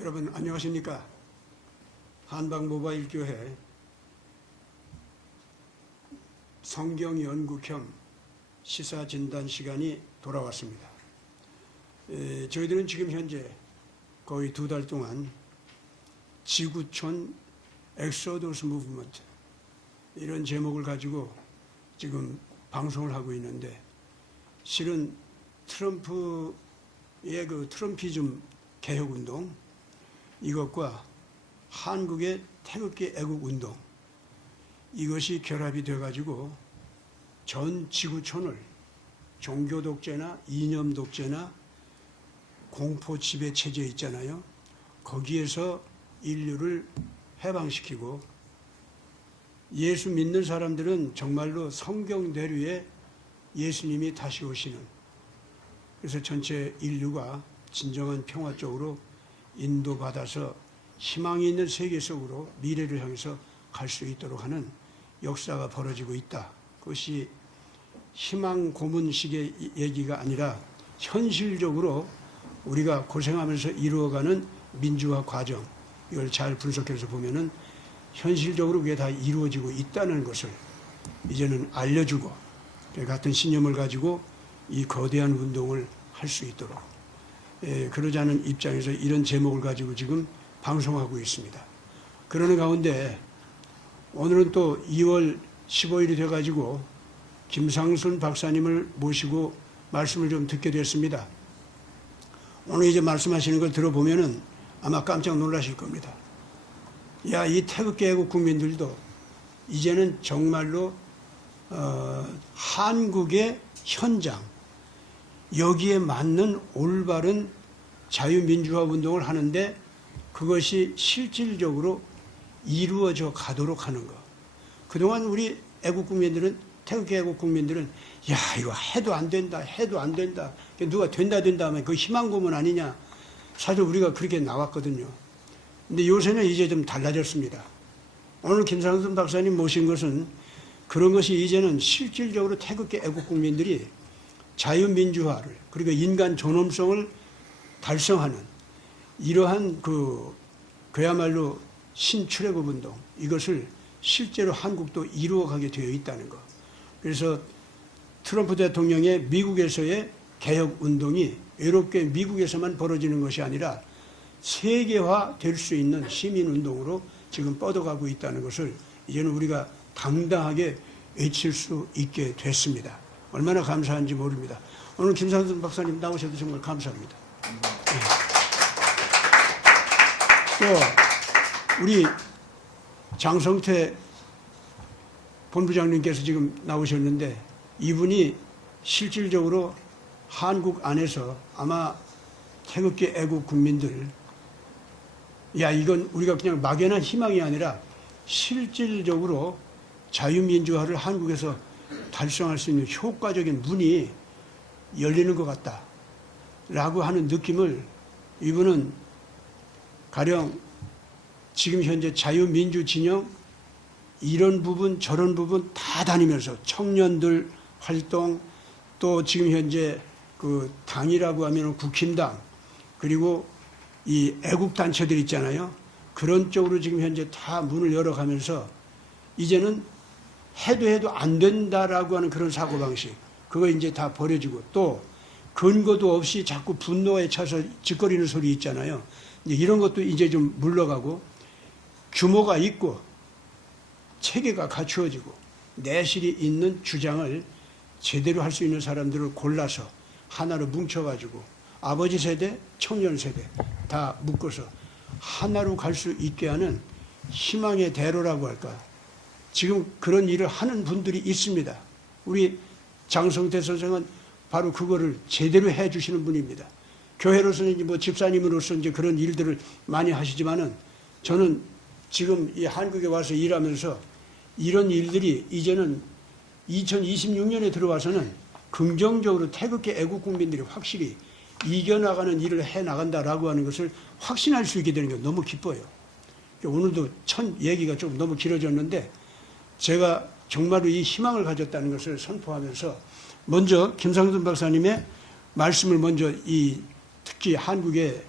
여러분 안녕하십니까? 한방모바일교회 성경연구겸 시사진단 시간이 돌아왔습니다. 저희들은 지금 현재 거의 2달 동안 지구촌 엑소더스 무브먼트 이런 제목을 가지고 지금 방송을 하고 있는데, 실은 트럼프의 그 트럼피즘 개혁운동, 이것과 한국의 태극기 애국운동, 이것이 결합이 돼가지고 전 지구촌을 종교 독재나 이념 독재나 공포 지배 체제 있잖아요. 거기에서 인류를 해방시키고, 예수 믿는 사람들은 정말로 성경대로의 예수님이 다시 오시는, 그래서 전체 인류가 진정한 평화 쪽으로 인도받아서 희망이 있는 세계 속으로 미래를 향해서 갈 수 있도록 하는 역사가 벌어지고 있다. 그것이 희망 고문식의 얘기가 아니라 현실적으로 우리가 고생하면서 이루어가는 민주화 과정, 이걸 잘 분석해서 보면은 현실적으로 그게 다 이루어지고 있다는 것을 이제는 알려주고, 같은 신념을 가지고 이 거대한 운동을 할 수 있도록, 그러지 않은 입장에서 이런 제목을 가지고 지금 방송하고 있습니다. 그러는 가운데 오늘은 또 2월 15일이 돼가지고 김상순 박사님을 모시고 말씀을 좀 듣게 됐습니다. 오늘 이제 말씀하시는 걸 들어보면은 아마 깜짝 놀라실 겁니다. 야, 이 태극기 애국 국민들도 이제는 정말로 한국의 현장, 여기에 맞는 올바른 자유민주화 운동을 하는데 그것이 실질적으로 이루어져 가도록 하는 것. 그동안 우리 애국국민들은, 태극기 애국국민들은 야, 이거 해도 안 된다, 해도 안 된다, 누가 된다 하면 그 희망고문 아니냐, 사실 우리가 그렇게 나왔거든요. 근데 요새는 이제 좀 달라졌습니다. 오늘 김상순 박사님 모신 것은 그런 것이 이제는 실질적으로 태극기 애국국민들이 자유민주화를, 그리고 인간 존엄성을 달성하는 이러한 그야말로 신출애굽 운동, 이것을 실제로 한국도 이루어가게 되어 있다는 것. 그래서 트럼프 대통령의 미국에서의 개혁 운동이 외롭게 미국에서만 벌어지는 것이 아니라 세계화 될 수 있는 시민 운동으로 지금 뻗어가고 있다는 것을 이제는 우리가 당당하게 외칠 수 있게 됐습니다. 얼마나 감사한지 모릅니다. 오늘 김상순 박사님 나오셔서 정말 감사합니다. 또 우리 장성태 본부장님께서 지금 나오셨는데, 이분이 실질적으로 한국 안에서 아마 태극기 애국 국민들, 야, 이건 우리가 그냥 막연한 희망이 아니라 실질적으로 자유민주화를 한국에서 달성할 수 있는 효과적인 문이 열리는 것 같다 라고 하는 느낌을, 이분은 가령 지금 현재 자유민주 진영 이런 부분 저런 부분 다 다니면서 청년들 활동, 또 지금 현재 그 당이라고 하면 국힘당, 그리고 이 애국단체들 있잖아요. 그런 쪽으로 지금 현재 다 문을 열어가면서 이제는 해도 안 된다라고 하는 그런 사고방식, 그거 이제 다 버려지고, 또 근거도 없이 자꾸 분노에 차서 짓거리는 소리 있잖아요. 이런 것도 이제 좀 물러가고, 규모가 있고 체계가 갖추어지고 내실이 있는 주장을 제대로 할 수 있는 사람들을 골라서 하나로 뭉쳐가지고 아버지 세대, 청년 세대 다 묶어서 하나로 갈 수 있게 하는 희망의 대로라고 할까, 지금 그런 일을 하는 분들이 있습니다. 우리 장성태 선생은 바로 그거를 제대로 해 주시는 분입니다. 교회로서는 뭐 집사님으로서 이제 그런 일들을 많이 하시지만은, 저는 지금 이 한국에 와서 일하면서 이런 일들이 이제는 2026년에 들어와서는 긍정적으로 태극기 애국 국민들이 확실히 이겨나가는 일을 해나간다라고 하는 것을 확신할 수 있게 되는 게 너무 기뻐요. 오늘도 얘기가 좀 너무 길어졌는데, 제가 정말로 이 희망을 가졌다는 것을 선포하면서 먼저 김상순 박사님의 말씀을 먼저 특히 한국의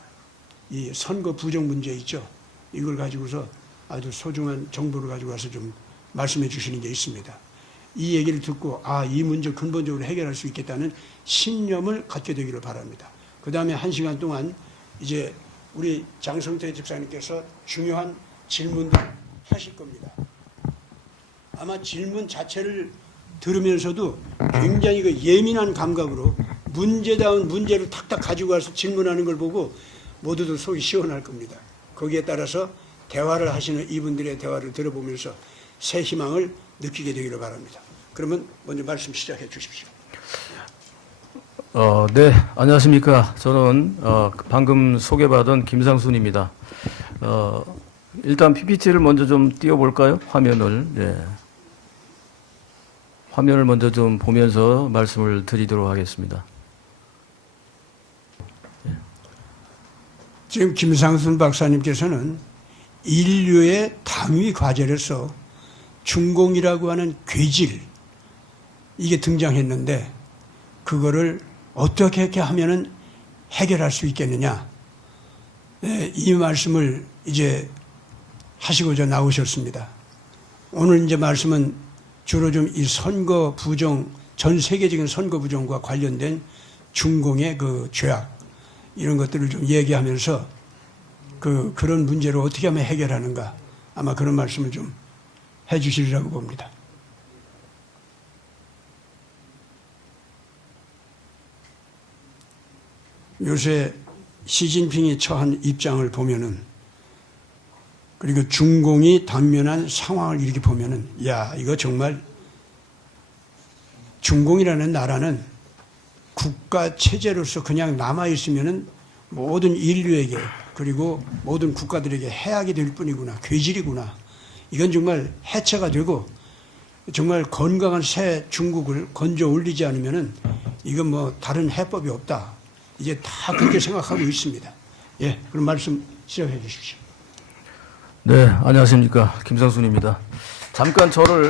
이 선거 부정 문제 있죠. 이걸 가지고서 아주 소중한 정보를 가지고 와서 좀 말씀해 주시는 게 있습니다. 이 얘기를 듣고 이 문제 근본적으로 해결할 수 있겠다는 신념을 갖게 되기를 바랍니다. 그 다음에 1시간 동안 이제 우리 장성태 집사님께서 중요한 질문들 하실 겁니다. 아마 질문 자체를 들으면서도 굉장히 그 예민한 감각으로 문제다운 문제를 탁탁 가지고 와서 질문하는 걸 보고 모두들 속이 시원할 겁니다. 거기에 따라서 대화를 하시는 이분들의 대화를 들어보면서 새 희망을 느끼게 되기를 바랍니다. 그러면 먼저 말씀 시작해 주십시오. 네, 안녕하십니까. 저는 방금 소개받은 김상순입니다. 일단 PPT를 먼저 좀 띄워볼까요? 화면을. 네. 화면을 먼저 좀 보면서 말씀을 드리도록 하겠습니다. 지금 김상순 박사님께서는 인류의 당위 과제로서 중공이라고 하는 괴질, 이게 등장했는데 그거를 어떻게 하면은 해결할 수 있겠느냐, 이 말씀을 이제 하시고자 나오셨습니다. 오늘 이제 말씀은 주로 좀 이 선거 부정, 전 세계적인 선거 부정과 관련된 중공의 그 죄악, 이런 것들을 좀 얘기하면서 그런 문제를 어떻게 하면 해결하는가, 아마 그런 말씀을 좀 해 주시리라고 봅니다. 요새 시진핑이 처한 입장을 보면은, 그리고 중공이 당면한 상황을 이렇게 보면은, 이거 정말 중공이라는 나라는 국가 체제로서 그냥 남아있으면은 모든 인류에게 그리고 모든 국가들에게 해악이 될 뿐이구나, 괴질이구나. 이건 정말 해체가 되고 정말 건강한 새 중국을 건져 올리지 않으면은 이건 뭐 다른 해법이 없다. 이제 다 그렇게 생각하고 있습니다. 그럼 말씀 시작해 주십시오. 네, 안녕하십니까. 김상순입니다. 잠깐 저를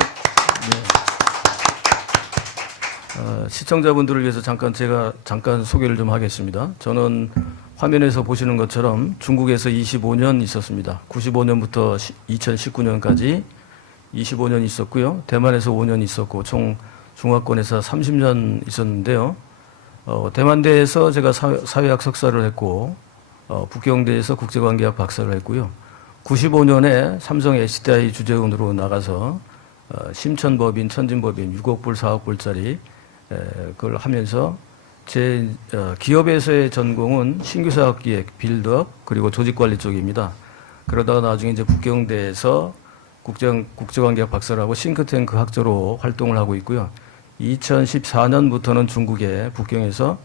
시청자분들을 위해서 제가 잠깐 소개를 좀 하겠습니다. 저는 화면에서 보시는 것처럼 중국에서 25년 있었습니다. 95년부터 2019년까지 25년 있었고요. 대만에서 5년 있었고 총 중화권에서 30년 있었는데요. 대만대에서 제가 사회학 석사를 했고 북경대에서 국제관계학 박사를 했고요. 95년에 삼성 SDI 주재원으로 나가서 심천법인, 천진법인 6억 불, 4억 불짜리 그걸 하면서 제 기업에서의 전공은 신규사업기획, 빌드업, 그리고 조직관리 쪽입니다. 그러다가 나중에 이제 북경대에서 국제관계학 박사를 하고 싱크탱크 학자로 활동을 하고 있고요. 2014년부터는 중국의 북경에서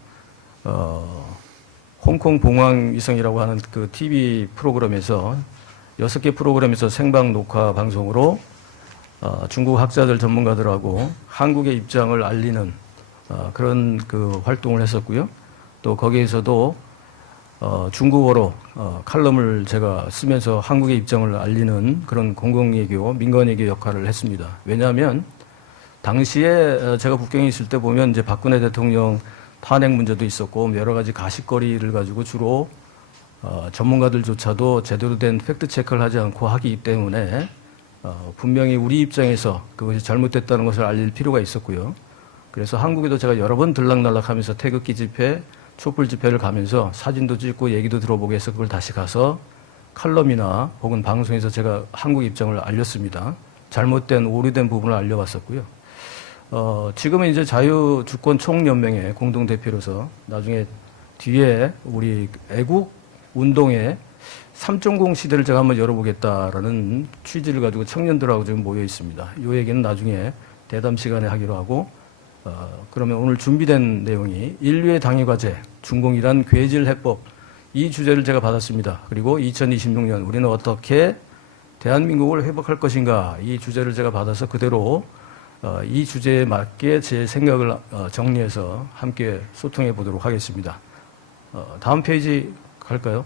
홍콩 봉황위성이라고 하는 그 TV 프로그램에서 6개 프로그램에서 생방 녹화 방송으로 중국 학자들 전문가들하고 한국의 입장을 알리는 그런 그 활동을 했었고요. 또 거기에서도 중국어로 칼럼을 제가 쓰면서 한국의 입장을 알리는 그런 공공외교, 민간외교 역할을 했습니다. 왜냐하면 당시에 제가 북경에 있을 때 보면 이제 박근혜 대통령 탄핵 문제도 있었고 여러 가지 가십거리를 가지고 주로 전문가들조차도 제대로 된 팩트 체크를 하지 않고 하기 때문에 분명히 우리 입장에서 그것이 잘못됐다는 것을 알릴 필요가 있었고요. 그래서 한국에도 제가 여러 번 들락날락하면서 태극기 집회, 촛불 집회를 가면서 사진도 찍고 얘기도 들어보게 해서 그걸 다시 가서 칼럼이나 혹은 방송에서 제가 한국 입장을 알렸습니다. 잘못된 오류된 부분을 알려왔었고요. 지금은 이제 자유주권총연맹의 공동대표로서 나중에 뒤에 우리 애국 운동의 3.0 시대를 제가 한번 열어보겠다라는 취지를 가지고 청년들하고 지금 모여 있습니다. 이 얘기는 나중에 대담 시간에 하기로 하고, 그러면 오늘 준비된 내용이 인류의 당위 과제, 중공이란 괴질 해법, 이 주제를 제가 받았습니다. 그리고 2026년 우리는 어떻게 대한민국을 회복할 것인가, 이 주제를 제가 받아서 그대로 이 주제에 맞게 제 생각을 정리해서 함께 소통해 보도록 하겠습니다. 다음 페이지 갈까요?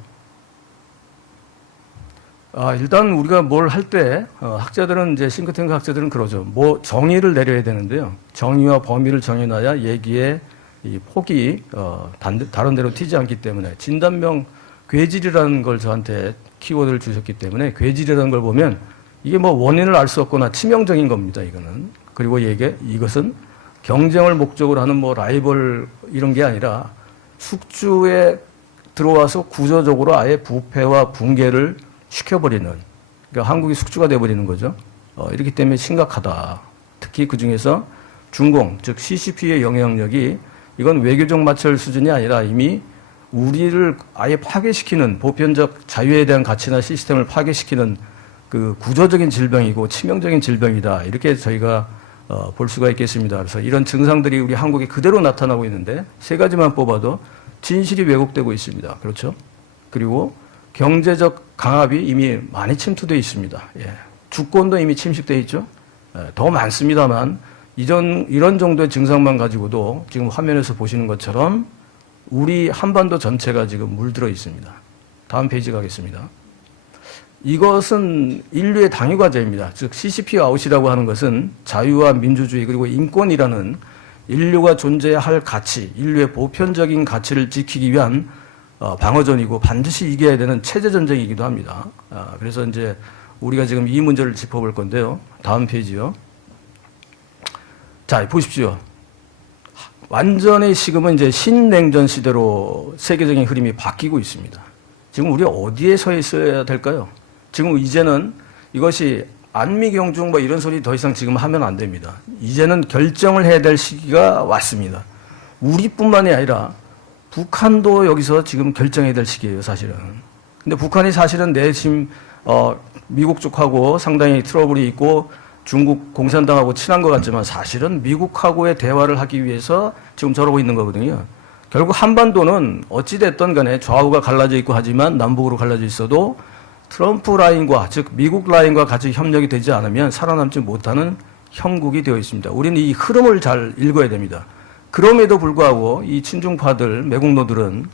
일단 우리가 뭘 할 때 학자들은 이제 싱크탱크 학자들은 그러죠. 뭐 정의를 내려야 되는데요. 정의와 범위를 정해놔야 얘기의 이 폭이 다른 데로 튀지 않기 때문에 진단명 괴질이라는 걸 저한테 키워드를 주셨기 때문에 괴질이라는 걸 보면 이게 뭐 원인을 알 수 없거나 치명적인 겁니다. 이거는. 그리고 이것은 경쟁을 목적으로 하는 뭐 라이벌 이런 게 아니라 숙주에 들어와서 구조적으로 아예 부패와 붕괴를 시켜버리는, 그러니까 한국이 숙주가 돼버리는 거죠. 이렇기 때문에 심각하다. 특히 그 중에서 중공, 즉 CCP의 영향력이 이건 외교적 마찰 수준이 아니라 이미 우리를 아예 파괴시키는 보편적 자유에 대한 가치나 시스템을 파괴시키는 그 구조적인 질병이고 치명적인 질병이다. 이렇게 저희가 볼 수가 있겠습니다. 그래서 이런 증상들이 우리 한국에 그대로 나타나고 있는데 세 가지만 뽑아도 진실이 왜곡되고 있습니다. 그렇죠? 그리고 경제적 강압이 이미 많이 침투되어 있습니다. 예. 주권도 이미 침식되어 있죠. 더 많습니다만 이런 정도의 증상만 가지고도 지금 화면에서 보시는 것처럼 우리 한반도 전체가 지금 물들어 있습니다. 다음 페이지 가겠습니다. 이것은 인류의 당위 과제입니다. 즉 CCP 아웃이라고 하는 것은 자유와 민주주의 그리고 인권이라는 인류가 존재해야 할 가치, 인류의 보편적인 가치를 지키기 위한 방어전이고 반드시 이겨야 되는 체제전쟁이기도 합니다. 그래서 이제 우리가 지금 이 문제를 짚어볼 건데요. 다음 페이지요. 자, 보십시오. 완전히 지금은 이제 신냉전 시대로 세계적인 흐름이 바뀌고 있습니다. 지금 우리 어디에 서 있어야 될까요? 지금 이제는 이것이 안미경중 뭐 이런 소리 더 이상 지금 하면 안 됩니다. 이제는 결정을 해야 될 시기가 왔습니다. 우리뿐만이 아니라 북한도 여기서 지금 결정해야 될 시기예요, 사실은. 근데 북한이 사실은 내심 미국 쪽하고 상당히 트러블이 있고 중국 공산당하고 친한 것 같지만 사실은 미국하고의 대화를 하기 위해서 지금 저러고 있는 거거든요. 결국 한반도는 어찌됐든 간에 좌우가 갈라져 있고 하지만 남북으로 갈라져 있어도 트럼프 라인과 즉 미국 라인과 같이 협력이 되지 않으면 살아남지 못하는 형국이 되어 있습니다. 우리는 이 흐름을 잘 읽어야 됩니다. 그럼에도 불구하고 이 친중파들, 매국노들은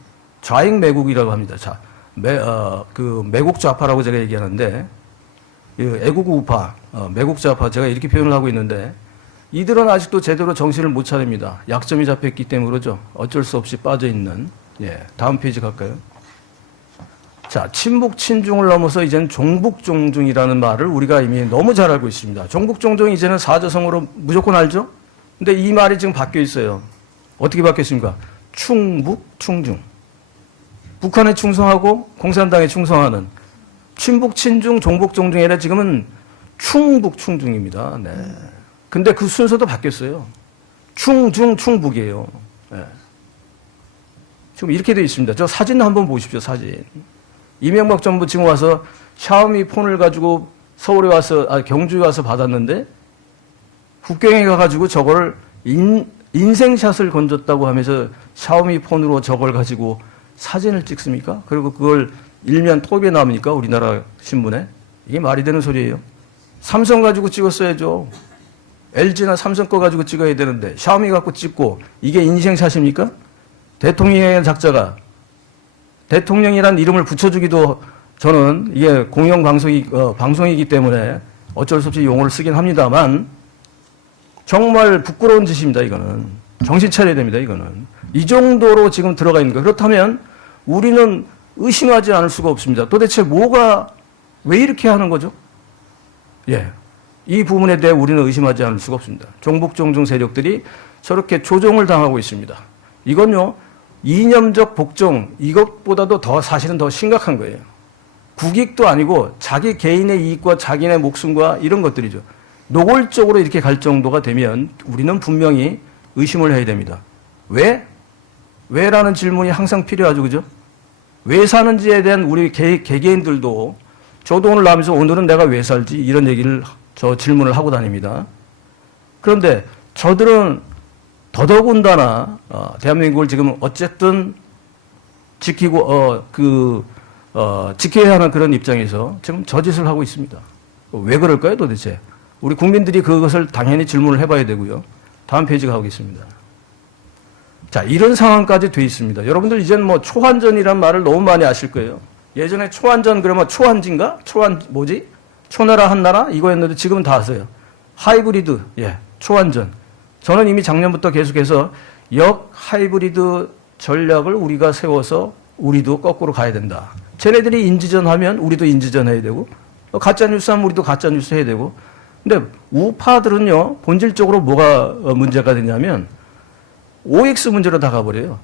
좌익 매국이라고 합니다. 자, 매국 좌파라고 제가 얘기하는데 애국 우파, 매국 좌파 제가 이렇게 표현을 하고 있는데 이들은 아직도 제대로 정신을 못 차립니다. 약점이 잡혔기 때문에 그러죠. 어쩔 수 없이 빠져 있는. 예, 다음 페이지 갈까요? 자, 친북 친중을 넘어서 이제는 종북 종중이라는 말을 우리가 이미 너무 잘 알고 있습니다. 종북 종중 이제는 사조성어로 무조건 알죠? 근데 이 말이 지금 바뀌어 있어요. 어떻게 바뀌었습니까? 충북 충중. 북한에 충성하고 공산당에 충성하는 친북 친중 종북 종중이 아니라 지금은 충북 충중입니다. 네. 근데 그 순서도 바뀌었어요. 충중 충북이에요. 네. 지금 이렇게 되어 있습니다. 저 사진 한번 보십시오. 사진. 이명박 정부 지금 와서 샤오미 폰을 가지고 서울에 와서 경주에 와서 받았는데 국경에 가가지고 저걸 인생샷을 건졌다고 하면서 샤오미 폰으로 저걸 가지고 사진을 찍습니까? 그리고 그걸 일면 톱에 나옵니까? 우리나라 신문에. 이게 말이 되는 소리예요. 삼성 가지고 찍었어야죠. LG나 삼성 거 가지고 찍어야 되는데 샤오미 갖고 찍고 이게 인생샷입니까? 대통령의 작자가 대통령이란 이름을 붙여주기도 저는 이게 공영 방송이기 때문에 어쩔 수 없이 용어를 쓰긴 합니다만 정말 부끄러운 짓입니다. 이거는 정신 차려야 됩니다. 이거는 이 정도로 지금 들어가 있는 거. 그렇다면 우리는 의심하지 않을 수가 없습니다. 도대체 뭐가 왜 이렇게 하는 거죠? 예, 이 부분에 대해 우리는 의심하지 않을 수가 없습니다. 종북종중 세력들이 저렇게 조종을 당하고 있습니다. 이건요. 이념적 복종 이것보다도 더 사실은 더 심각한 거예요. 국익도 아니고 자기 개인의 이익과 자기네 목숨과 이런 것들이죠. 노골적으로 이렇게 갈 정도가 되면 우리는 분명히 의심을 해야 됩니다. 왜? 왜라는 질문이 항상 필요하죠. 그죠? 왜 사는지에 대한 우리 개개인들도 저도 오늘 나오면서 오늘은 내가 왜 살지? 이런 얘기를 질문을 하고 다닙니다. 그런데 저들은 더더군다나 대한민국을 지금 어쨌든 지키고 지켜야 하는 그런 입장에서 지금 저짓을 하고 있습니다. 왜 그럴까요, 도대체? 우리 국민들이 그것을 당연히 질문을 해봐야 되고요. 다음 페이지 가보겠습니다. 자, 이런 상황까지 돼 있습니다. 여러분들 이제는 뭐 초환전이란 말을 너무 많이 아실 거예요. 예전에 초환전 그러면 초환진가? 초나라 한나라 이거였는데 지금은 다 아세요. 하이브리드, 예, 초환전. 저는 이미 작년부터 계속해서 하이브리드 전략을 우리가 세워서 우리도 거꾸로 가야 된다. 쟤네들이 인지전 하면 우리도 인지전 해야 되고, 가짜뉴스 하면 우리도 가짜뉴스 해야 되고. 근데 우파들은요, 본질적으로 뭐가 문제가 되냐면, OX 문제로 다 가버려요.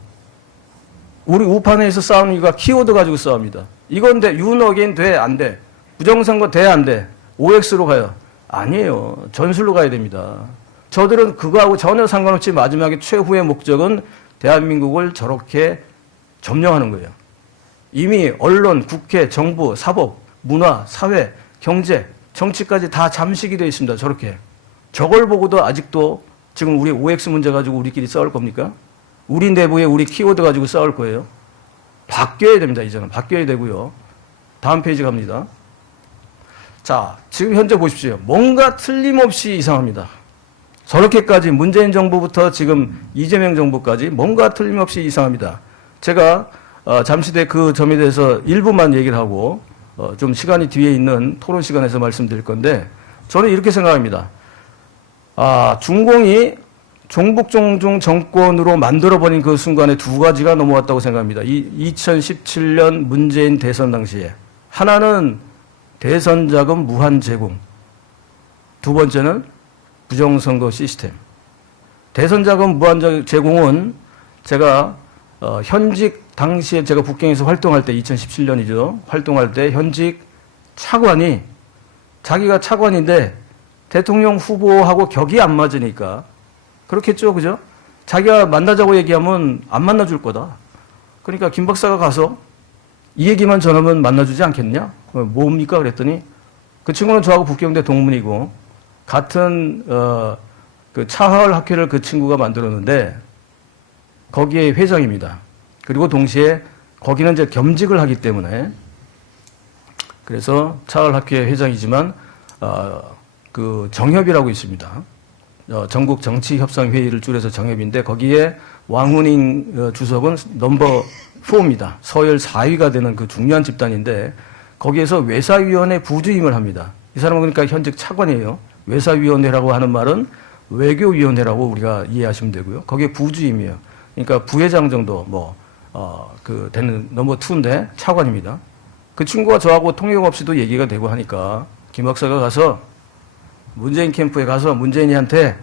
우리 우파 내에서 싸우는 이유가 키워드 가지고 싸웁니다. 이건 돼, 윤어게인 돼, 안 돼. 부정선거 돼, 안 돼. OX로 가요. 아니에요. 전술로 가야 됩니다. 저들은 그거하고 전혀 상관없이 마지막에 최후의 목적은 대한민국을 저렇게 점령하는 거예요. 이미 언론, 국회, 정부, 사법, 문화, 사회, 경제, 정치까지 다 잠식이 되어 있습니다. 저렇게. 저걸 보고도 아직도 지금 우리 OX 문제 가지고 우리끼리 싸울 겁니까? 우리 내부에 우리 키워드 가지고 싸울 거예요. 바뀌어야 됩니다. 이제는 바뀌어야 되고요. 다음 페이지 갑니다. 자, 지금 현재 보십시오. 뭔가 틀림없이 이상합니다. 저렇게까지 문재인 정부부터 지금 이재명 정부까지 뭔가 틀림없이 이상합니다. 제가 잠시 뒤에 그 점에 대해서 일부만 얘기를 하고 좀 시간이 뒤에 있는 토론 시간에서 말씀드릴 건데 저는 이렇게 생각합니다. 중공이 종북종중 정권으로 만들어버린 그 순간에 두 가지가 넘어왔다고 생각합니다. 2017년 문재인 대선 당시에 하나는 대선 자금 무한 제공, 두 번째는 부정선거 시스템. 대선 자금 무한 제공은 제가 현직 당시에 제가 북경에서 활동할 때 2017년이죠. 활동할 때 현직 차관이 자기가 차관인데 대통령 후보하고 격이 안 맞으니까 그렇겠죠. 그죠? 자기가 만나자고 얘기하면 안 만나줄 거다. 그러니까 김 박사가 가서 이 얘기만 전하면 만나주지 않겠냐? 뭡니까? 그랬더니 그 친구는 저하고 북경대 동문이고 같은 그 차하을 학회를 그 친구가 만들었는데 거기에 회장입니다. 그리고 동시에 거기는 이제 겸직을 하기 때문에 그래서 차하을 학회 회장이지만 그 정협이라고 있습니다. 전국 정치협상회의를 줄여서 정협인데 거기에 왕훈잉 주석은 넘버 4입니다. 서열 4위가 되는 그 중요한 집단인데 거기에서 외사위원회 부주임을 합니다. 이 사람은 그러니까 현직 차관이에요. 외사위원회라고 하는 말은 외교위원회라고 우리가 이해하시면 되고요. 거기에 부주임이에요. 그러니까 부회장 정도 그 되는 넘버 2인데 차관입니다. 그 친구가 저하고 통역 없이도 얘기가 되고 하니까 김 박사가 가서 문재인 캠프에 가서 문재인이한테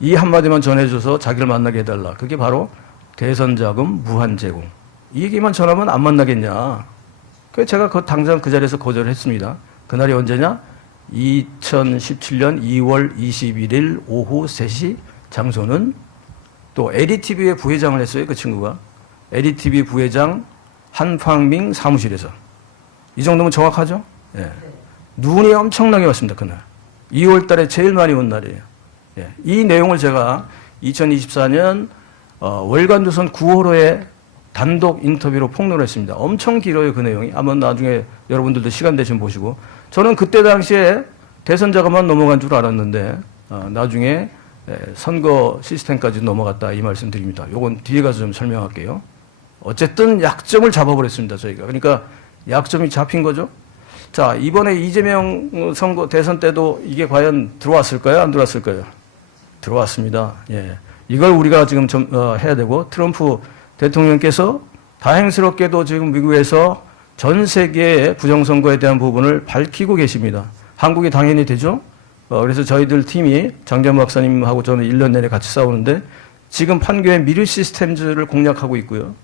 이 한마디만 전해줘서 자기를 만나게 해달라. 그게 바로 대선 자금 무한 제공. 이 얘기만 전하면 안 만나겠냐. 그래서 제가 당장 그 자리에서 거절을 했습니다. 그날이 언제냐? 2017년 2월 21일 오후 3시, 장소는 또 LETV의 부회장을 했어요. 그 친구가. LETV 부회장 한팡밍 사무실에서. 이 정도면 정확하죠? 예. 눈이 엄청나게 왔습니다. 그날. 2월 달에 제일 많이 온 날이에요. 예. 이 내용을 제가 2024년 월간조선 9호로에 단독 인터뷰로 폭로했습니다. 엄청 길어요, 그 내용이. 아마 나중에 여러분들도 시간 되시면 보시고. 저는 그때 당시에 대선 자금만 넘어간 줄 알았는데 나중에 선거 시스템까지 넘어갔다 이 말씀 드립니다. 요건 뒤에 가서 좀 설명할게요. 어쨌든 약점을 잡아버렸습니다, 저희가. 그러니까 약점이 잡힌 거죠. 자, 이번에 이재명 선거 대선 때도 이게 과연 들어왔을까요? 안 들어왔을까요? 들어왔습니다. 예. 이걸 우리가 지금 좀 해야 되고, 트럼프 대통령께서 다행스럽게도 지금 미국에서 전 세계의 부정선거에 대한 부분을 밝히고 계십니다. 한국이 당연히 되죠. 그래서 저희들 팀이 장재원 박사님하고 저는 1년 내내 같이 싸우는데 지금 판교의 미르 시스템즈를 공략하고 있고요.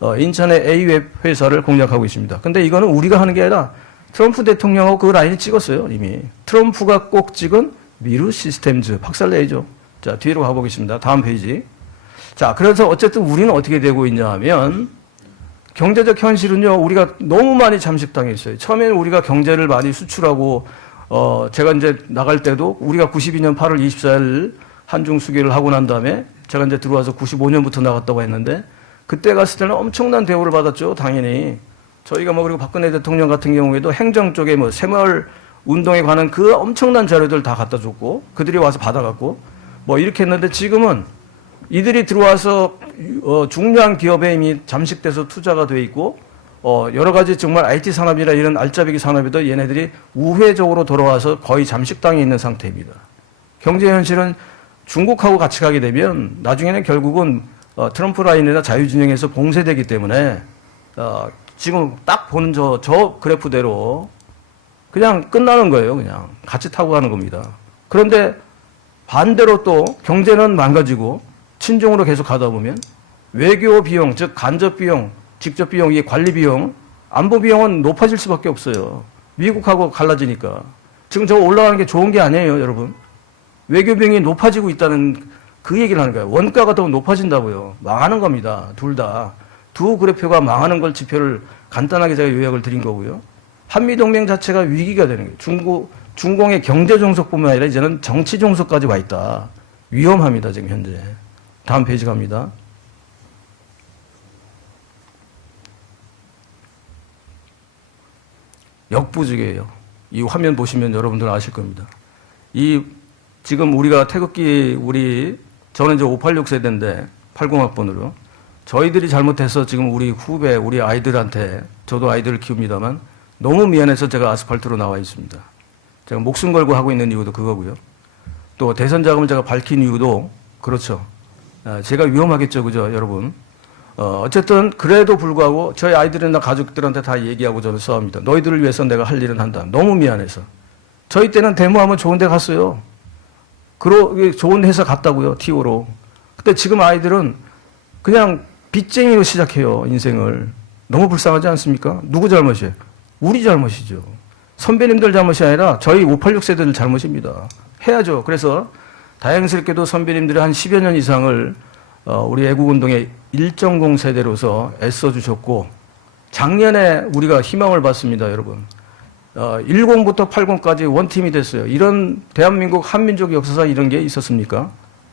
인천의 A웹 회사를 공략하고 있습니다. 근데 이거는 우리가 하는 게 아니라 트럼프 대통령하고 그 라인을 찍었어요, 이미. 트럼프가 꼭 찍은 미르 시스템즈 박살내야죠. 자, 뒤로 가보겠습니다. 다음 페이지. 자, 그래서 어쨌든 우리는 어떻게 되고 있냐 하면 경제적 현실은요, 우리가 너무 많이 잠식당해 있어요. 처음에는 우리가 경제를 많이 수출하고, 제가 이제 나갈 때도 우리가 92년 8월 24일 한중 수교를 하고 난 다음에 제가 이제 들어와서 95년부터 나갔다고 했는데 그때 갔을 때는 엄청난 대우를 받았죠, 당연히. 저희가 뭐 그리고 박근혜 대통령 같은 경우에도 행정 쪽에 뭐 새마을 운동에 관한 그 엄청난 자료들 다 갖다 줬고 그들이 와서 받아갔고 뭐 이렇게 했는데 지금은 이들이 들어와서 중요한 기업에 이미 잠식돼서 투자가 돼 있고 여러 가지 정말 IT 산업이나 이런 알짜배기 산업에도 얘네들이 우회적으로 돌아와서 거의 잠식당해 있는 상태입니다. 경제 현실은 중국하고 같이 가게 되면 나중에는 결국은 트럼프 라인이나 자유진영에서 봉쇄되기 때문에 지금 딱 보는 저 그래프대로 그냥 끝나는 거예요. 그냥 같이 타고 가는 겁니다. 그런데 반대로 또 경제는 망가지고 친중으로 계속 가다 보면 외교 비용, 즉 간접 비용, 직접 비용, 이게 관리 비용, 안보 비용은 높아질 수밖에 없어요. 미국하고 갈라지니까. 지금 저거 올라가는 게 좋은 게 아니에요, 여러분. 외교 비용이 높아지고 있다는 그 얘기를 하는 거예요. 원가가 더 높아진다고요. 망하는 겁니다. 둘 다. 두 그래프가 망하는 걸 지표를 간단하게 제가 요약을 드린 거고요. 한미동맹 자체가 위기가 되는 거예요. 중공의 경제 종속뿐만 아니라 이제는 정치 종속까지 와 있다. 위험합니다, 지금 현재. 다음 페이지 갑니다. 역부족이에요. 이 화면 보시면 여러분들 아실 겁니다. 지금 우리가 태극기 저는 이제 586 세대인데 80학번으로 저희들이 잘못해서 지금 우리 후배, 우리 아이들한테 저도 아이들을 키웁니다만 너무 미안해서 제가 아스팔트로 나와 있습니다. 제가 목숨 걸고 하고 있는 이유도 그거고요. 또 대선 자금을 제가 밝힌 이유도 그렇죠. 제가 위험하겠죠, 그죠, 여러분. 어쨌든 그래도 불구하고 저희 아이들이나 가족들한테 다 얘기하고 저는 싸웁니다. 너희들을 위해서 내가 할 일은 한다. 너무 미안해서. 저희 때는 데모하면 좋은 데 갔어요. 좋은 회사 갔다고요, TO로. 근데 지금 아이들은 그냥 빚쟁이로 시작해요, 인생을. 너무 불쌍하지 않습니까? 누구 잘못이에요? 우리 잘못이죠. 선배님들 잘못이 아니라 저희 586 세대들 잘못입니다. 해야죠. 그래서 다행스럽게도 선배님들이 한 10여 년 이상을 우리 애국운동의 1.0 세대로서 애써주셨고 작년에 우리가 희망을 봤습니다, 여러분. 10부터 80까지 원팀이 됐어요. 이런 대한민국 한민족 역사상 이런 게 있었습니까?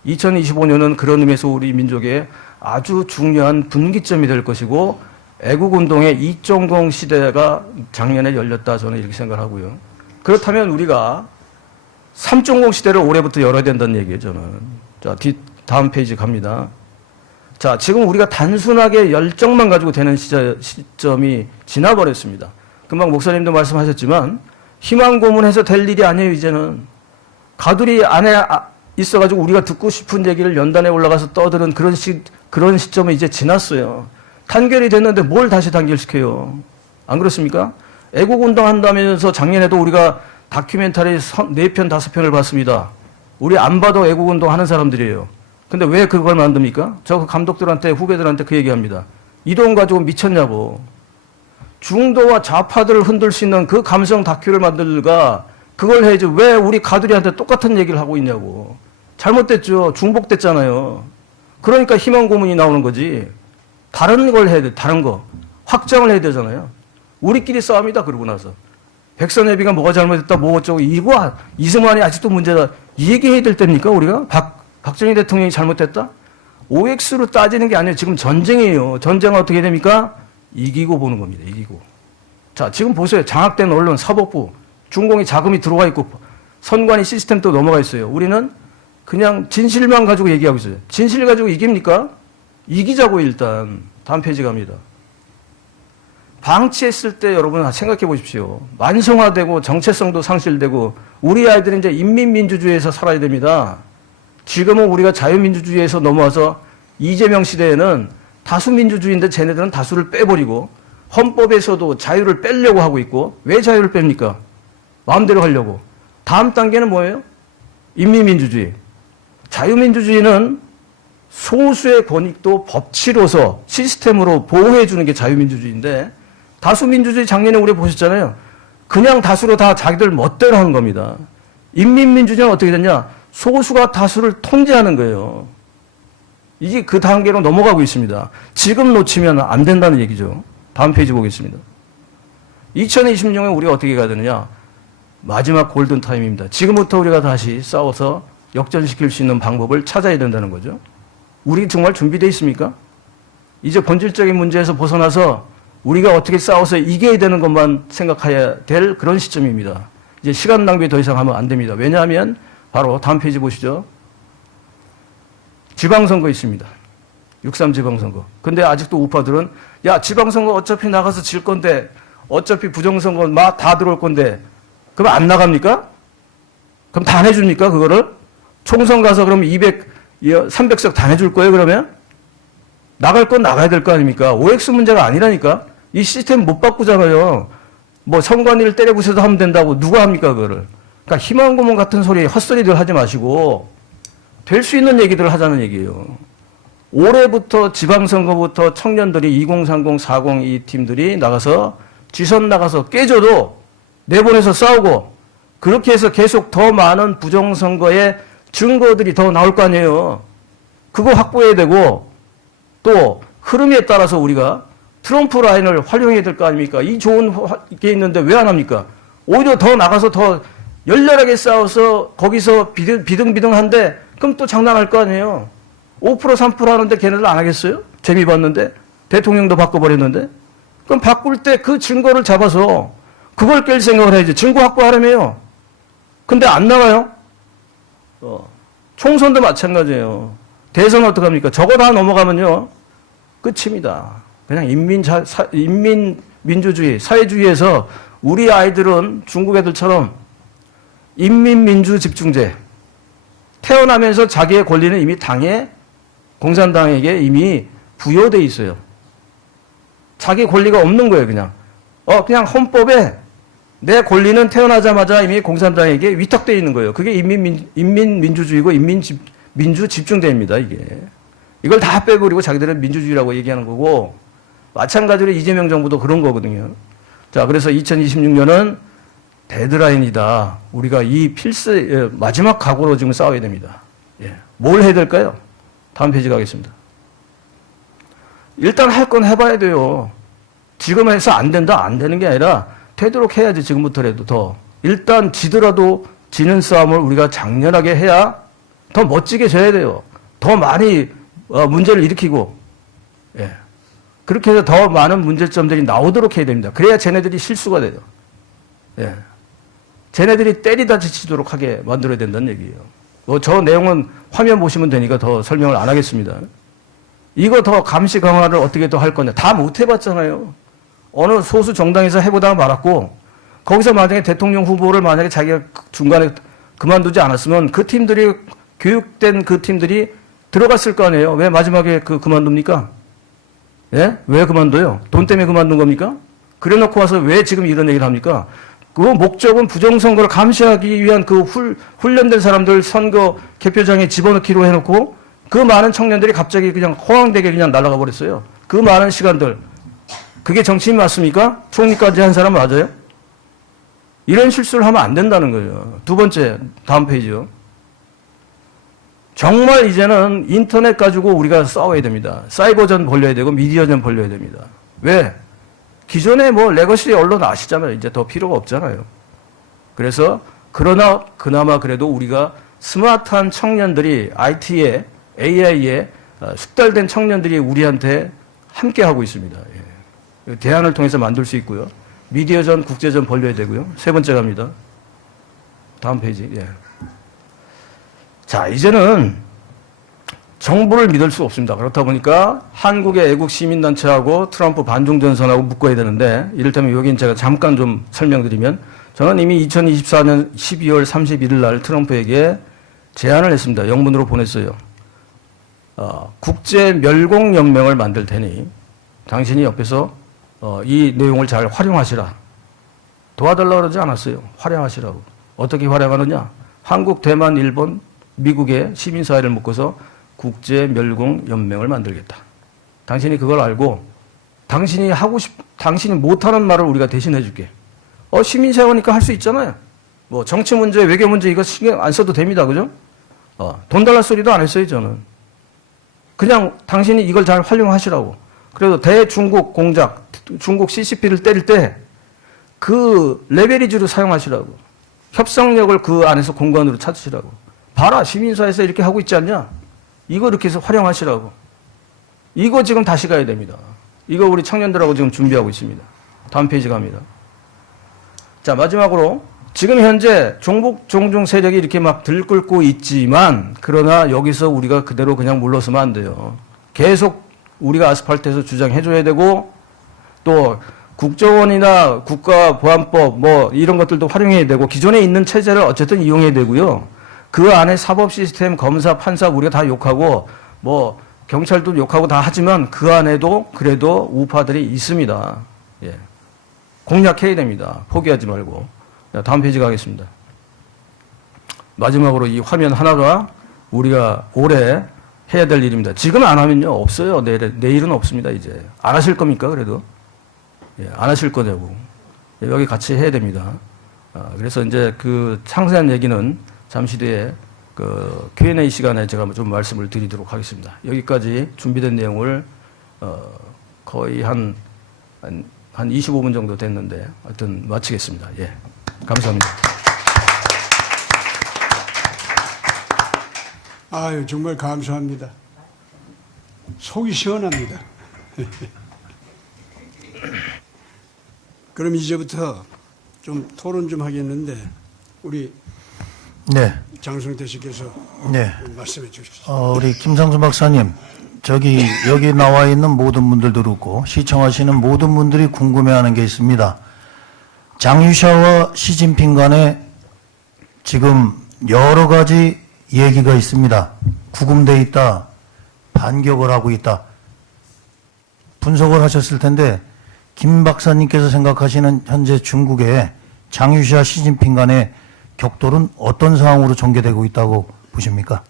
2025년은 그런 의미에서 우리 민족의 아주 중요한 분기점이 될 것이고 애국운동의 2.0 시대가 작년에 열렸다, 저는 이렇게 생각하고요. 그렇다면 우리가 3.0 시대를 올해부터 열어야 된다는 얘기예요, 저는. 자, 다음 페이지 갑니다. 자, 지금 우리가 단순하게 열정만 가지고 되는 시점이 지나버렸습니다. 금방 목사님도 말씀하셨지만 희망 고문해서 될 일이 아니에요, 이제는. 가두리 안에 있어가지고 우리가 듣고 싶은 얘기를 연단에 올라가서 떠드는 그런 시점은 이제 지났어요. 단결이 됐는데 뭘 다시 단결시켜요? 안 그렇습니까? 애국운동 한다면서 작년에도 우리가 다큐멘터리 4편, 5편을 봤습니다. 우리 안 봐도 애국운동 하는 사람들이에요. 근데 왜 그걸 만듭니까? 저 감독들한테, 후배들한테 그 얘기합니다. 이 돈 가지고 미쳤냐고. 중도와 좌파들을 흔들 수 있는 그 감성 다큐를 만들가 그걸 해야지 왜 우리 가두리한테 똑같은 얘기를 하고 있냐고. 잘못됐죠. 중복됐잖아요. 그러니까 희망 고문이 나오는 거지. 다른 걸 해야 돼. 다른 거. 확장을 해야 되잖아요. 우리끼리 싸웁니다. 그러고 나서. 백선예비가 뭐가 잘못했다, 뭐 어쩌고, 이승만이 아직도 문제다. 이 얘기해야 될 때입니까, 우리가? 박정희 대통령이 잘못했다? OX로 따지는 게 아니에요. 지금 전쟁이에요. 전쟁은 어떻게 됩니까? 이기고 보는 겁니다. 이기고. 자, 지금 보세요. 장악된 언론, 사법부, 중공이 자금이 들어와 있고, 선관위 시스템도 넘어가 있어요. 우리는 그냥 진실만 가지고 얘기하고 있어요. 진실 가지고 이깁니까? 이기자고 일단. 다음 페이지 갑니다. 방치했을 때 여러분 생각해 보십시오. 만성화되고 정체성도 상실되고 우리 아이들은 이제 인민민주주의에서 살아야 됩니다. 지금은 우리가 자유민주주의에서 넘어와서 이재명 시대에는 다수민주주의인데 쟤네들은 다수를 빼버리고 헌법에서도 자유를 빼려고 하고 있고 왜 자유를 뺍니까? 마음대로 하려고. 다음 단계는 뭐예요? 인민민주주의. 자유민주주의는 소수의 권익도 법치로서 시스템으로 보호해 주는 게 자유민주주의인데 다수민주주의 작년에 우리 보셨잖아요. 그냥 다수로 다 자기들 멋대로 하는 겁니다. 인민민주주의는 어떻게 됐냐? 소수가 다수를 통제하는 거예요. 이게 그 단계로 넘어가고 있습니다. 지금 놓치면 안 된다는 얘기죠. 다음 페이지 보겠습니다. 2020년에 우리가 어떻게 가야 되느냐? 마지막 골든타임입니다. 지금부터 우리가 다시 싸워서 역전시킬 수 있는 방법을 찾아야 된다는 거죠. 우리 정말 준비되어 있습니까? 이제 본질적인 문제에서 벗어나서 우리가 어떻게 싸워서 이겨야 되는 것만 생각해야 될 그런 시점입니다. 이제 시간 낭비 더 이상 하면 안 됩니다. 왜냐하면 바로 다음 페이지 보시죠. 지방선거 있습니다. 6.3 지방선거. 근데 아직도 우파들은 야, 지방선거 어차피 나가서 질 건데 어차피 부정선거 막 다 들어올 건데 그럼 안 나갑니까? 그럼 다 내줍니까? 그거를? 총선 가서 그럼 300석 다 내줄 거예요, 그러면? 나갈 건 나가야 될 거 아닙니까? OX 문제가 아니라니까? 이 시스템 못 바꾸잖아요. 뭐 선관위를 때려 부숴도 하면 된다고 누가 합니까 그거를. 그러니까 희망고문 같은 소리 헛소리들 하지 마시고 될 수 있는 얘기들을 하자는 얘기예요. 올해부터 지방선거부터 청년들이 2030, 40 이 팀들이 나가서 지선 나가서 깨져도 내보내서 싸우고 그렇게 해서 계속 더 많은 부정선거의 증거들이 더 나올 거 아니에요. 그거 확보해야 되고 또 흐름에 따라서 우리가 트럼프 라인을 활용해야 될 거 아닙니까? 이 좋은 게 있는데 왜 안 합니까? 오히려 더 나가서 더 열렬하게 싸워서 거기서 비등비등한데 그럼 또 장난할 거 아니에요. 5% 3% 하는데 걔네들 안 하겠어요? 재미 봤는데 대통령도 바꿔버렸는데 그럼 바꿀 때 그 증거를 잡아서 그걸 깰 생각을 해야지. 증거 확보하려면요. 근데 안 나와요. 총선도 마찬가지예요. 대선 어떡합니까? 저거 다 넘어가면요. 끝입니다. 그냥 인민민주주의, 사회주의에서 우리 아이들은 중국 애들처럼 인민민주 집중제. 태어나면서 자기의 권리는 이미 공산당에게 이미 부여돼 있어요. 자기 권리가 없는 거예요, 그냥. 그냥 헌법에 내 권리는 태어나자마자 이미 공산당에게 위탁되어 있는 거예요. 그게 인민민주주의고 민주 집중대입니다, 이게. 이걸 다 빼버리고 자기들은 민주주의라고 얘기하는 거고, 마찬가지로 이재명 정부도 그런 거거든요. 자, 그래서 2026년은 데드라인이다. 우리가 이 마지막 각오로 지금 싸워야 됩니다. 예. 뭘 해야 될까요? 다음 페이지 가겠습니다. 일단 할 건 해봐야 돼요. 지금 해서 안 된다, 안 되는 게 아니라 되도록 해야지, 지금부터라도 더. 일단 지더라도 지는 싸움을 우리가 장렬하게 해야 더 멋지게 져야 돼요. 더 많이 문제를 일으키고, 예. 그렇게 해서 더 많은 문제점들이 나오도록 해야 됩니다. 그래야 쟤네들이 실수가 돼요. 예. 쟤네들이 때리다 지치도록 하게 만들어야 된다는 얘기예요. 저 내용은 화면 보시면 되니까 더 설명을 안 하겠습니다. 이거 더 감시 강화를 어떻게 더 할 거냐. 다 못 해봤잖아요. 어느 소수 정당에서 해보다가 말았고, 거기서 만약에 대통령 후보를 만약에 자기가 중간에 그만두지 않았으면 그 팀들이, 교육된 그 팀들이 들어갔을 거 아니에요. 왜 마지막에 그만둡니까? 예? 왜 그만둬요? 돈 때문에 그만둔 겁니까? 그래 놓고 와서 왜 지금 이런 얘기를 합니까? 그 목적은 부정선거를 감시하기 위한 그 훈련된 사람들 선거 개표장에 집어넣기로 해놓고 그 많은 청년들이 갑자기 그냥 허황되게 그냥 날아가 버렸어요. 그 많은 시간들. 그게 정치인 맞습니까? 총리까지 한 사람 맞아요? 이런 실수를 하면 안 된다는 거예요. 두 번째, 다음 페이지요. 정말 이제는 인터넷 가지고 우리가 싸워야 됩니다. 사이버전 벌려야 되고 미디어전 벌려야 됩니다. 왜? 기존에 뭐 레거시 언론 아시잖아요. 이제 더 필요가 없잖아요. 그래서 그나마 그래도 우리가 스마트한 청년들이 IT에 AI에 숙달된 청년들이 우리한테 함께 하고 있습니다. 예. 대안을 통해서 만들 수 있고요. 미디어전, 국제전 벌려야 되고요. 세 번째 갑니다. 다음 페이지. 예. 자, 이제는 정부를 믿을 수 없습니다. 그렇다 보니까 한국의 애국 시민단체하고 트럼프 반중전선하고 묶어야 되는데, 이를테면 여긴 제가 잠깐 좀 설명드리면, 저는 이미 2024년 12월 31일 날 트럼프에게 제안을 했습니다. 영문으로 보냈어요. 국제멸공연맹을 만들 테니 당신이 옆에서 이 내용을 잘 활용하시라. 도와달라고 그러지 않았어요. 활용하시라고. 어떻게 활용하느냐? 한국, 대만, 일본, 미국의 시민사회를 묶어서 국제멸공연맹을 만들겠다. 당신이 그걸 알고 당신이 못하는 말을 우리가 대신해 줄게. 시민사회니까 할 수 있잖아요. 뭐 정치 문제, 외교 문제 이거 신경 안 써도 됩니다. 그죠? 돈 달라 소리도 안 했어요, 저는. 그냥 당신이 이걸 잘 활용하시라고. 그래도 대중국 공작, 중국 CCP를 때릴 때 그 레베리지로 사용하시라고. 협상력을 그 안에서 공간으로 찾으시라고. 봐라, 시민사회에서 이렇게 하고 있지 않냐? 이거 이렇게 해서 활용하시라고. 이거 지금 다시 가야 됩니다. 이거 우리 청년들하고 지금 준비하고 있습니다. 다음 페이지 갑니다. 자, 마지막으로 지금 현재 종북 종중 세력이 이렇게 막 들끓고 있지만, 그러나 여기서 우리가 그대로 그냥 물러서면 안 돼요. 계속 우리가 아스팔트에서 주장해줘야 되고, 또 국정원이나 국가보안법 뭐 이런 것들도 활용해야 되고, 기존에 있는 체제를 어쨌든 이용해야 되고요. 그 안에 사법 시스템, 검사, 판사 우리가 다 욕하고, 뭐 경찰도 욕하고 다 하지만 그 안에도 그래도 우파들이 있습니다. 예. 공략해야 됩니다. 포기하지 말고. 자, 다음 페이지 가겠습니다. 마지막으로 이 화면 하나가 우리가 올해 해야 될 일입니다. 지금 안 하면요, 없어요. 내일은 없습니다, 이제. 안 하실 겁니까, 그래도? 예, 안 하실 거냐고. 예, 여기 같이 해야 됩니다. 그래서 이제 그 상세한 얘기는 잠시 뒤에 그 Q&A 시간에 제가 좀 말씀을 드리도록 하겠습니다. 여기까지 준비된 내용을 거의 한 25분 정도 됐는데 하여튼 마치겠습니다. 예. 감사합니다. 아유, 정말 감사합니다. 속이 시원합니다. 그럼 이제부터 좀 토론 좀 하겠는데 우리 네. 장성태 씨께서 네. 말씀해 주십시오. 우리 김상준 박사님, 여기 나와 있는 모든 분들도 그렇고 시청하시는 모든 분들이 궁금해하는 게 있습니다. 장유샤와 시진핑 간에 지금 여러 가지 얘기가 있습니다. 구금돼 있다, 반격을 하고 있다. 분석을 하셨을 텐데 김 박사님께서 생각하시는 현재 중국의 장유샤, 시진핑 간의 격돌은 어떤 상황으로 전개되고 있다고 보십니까?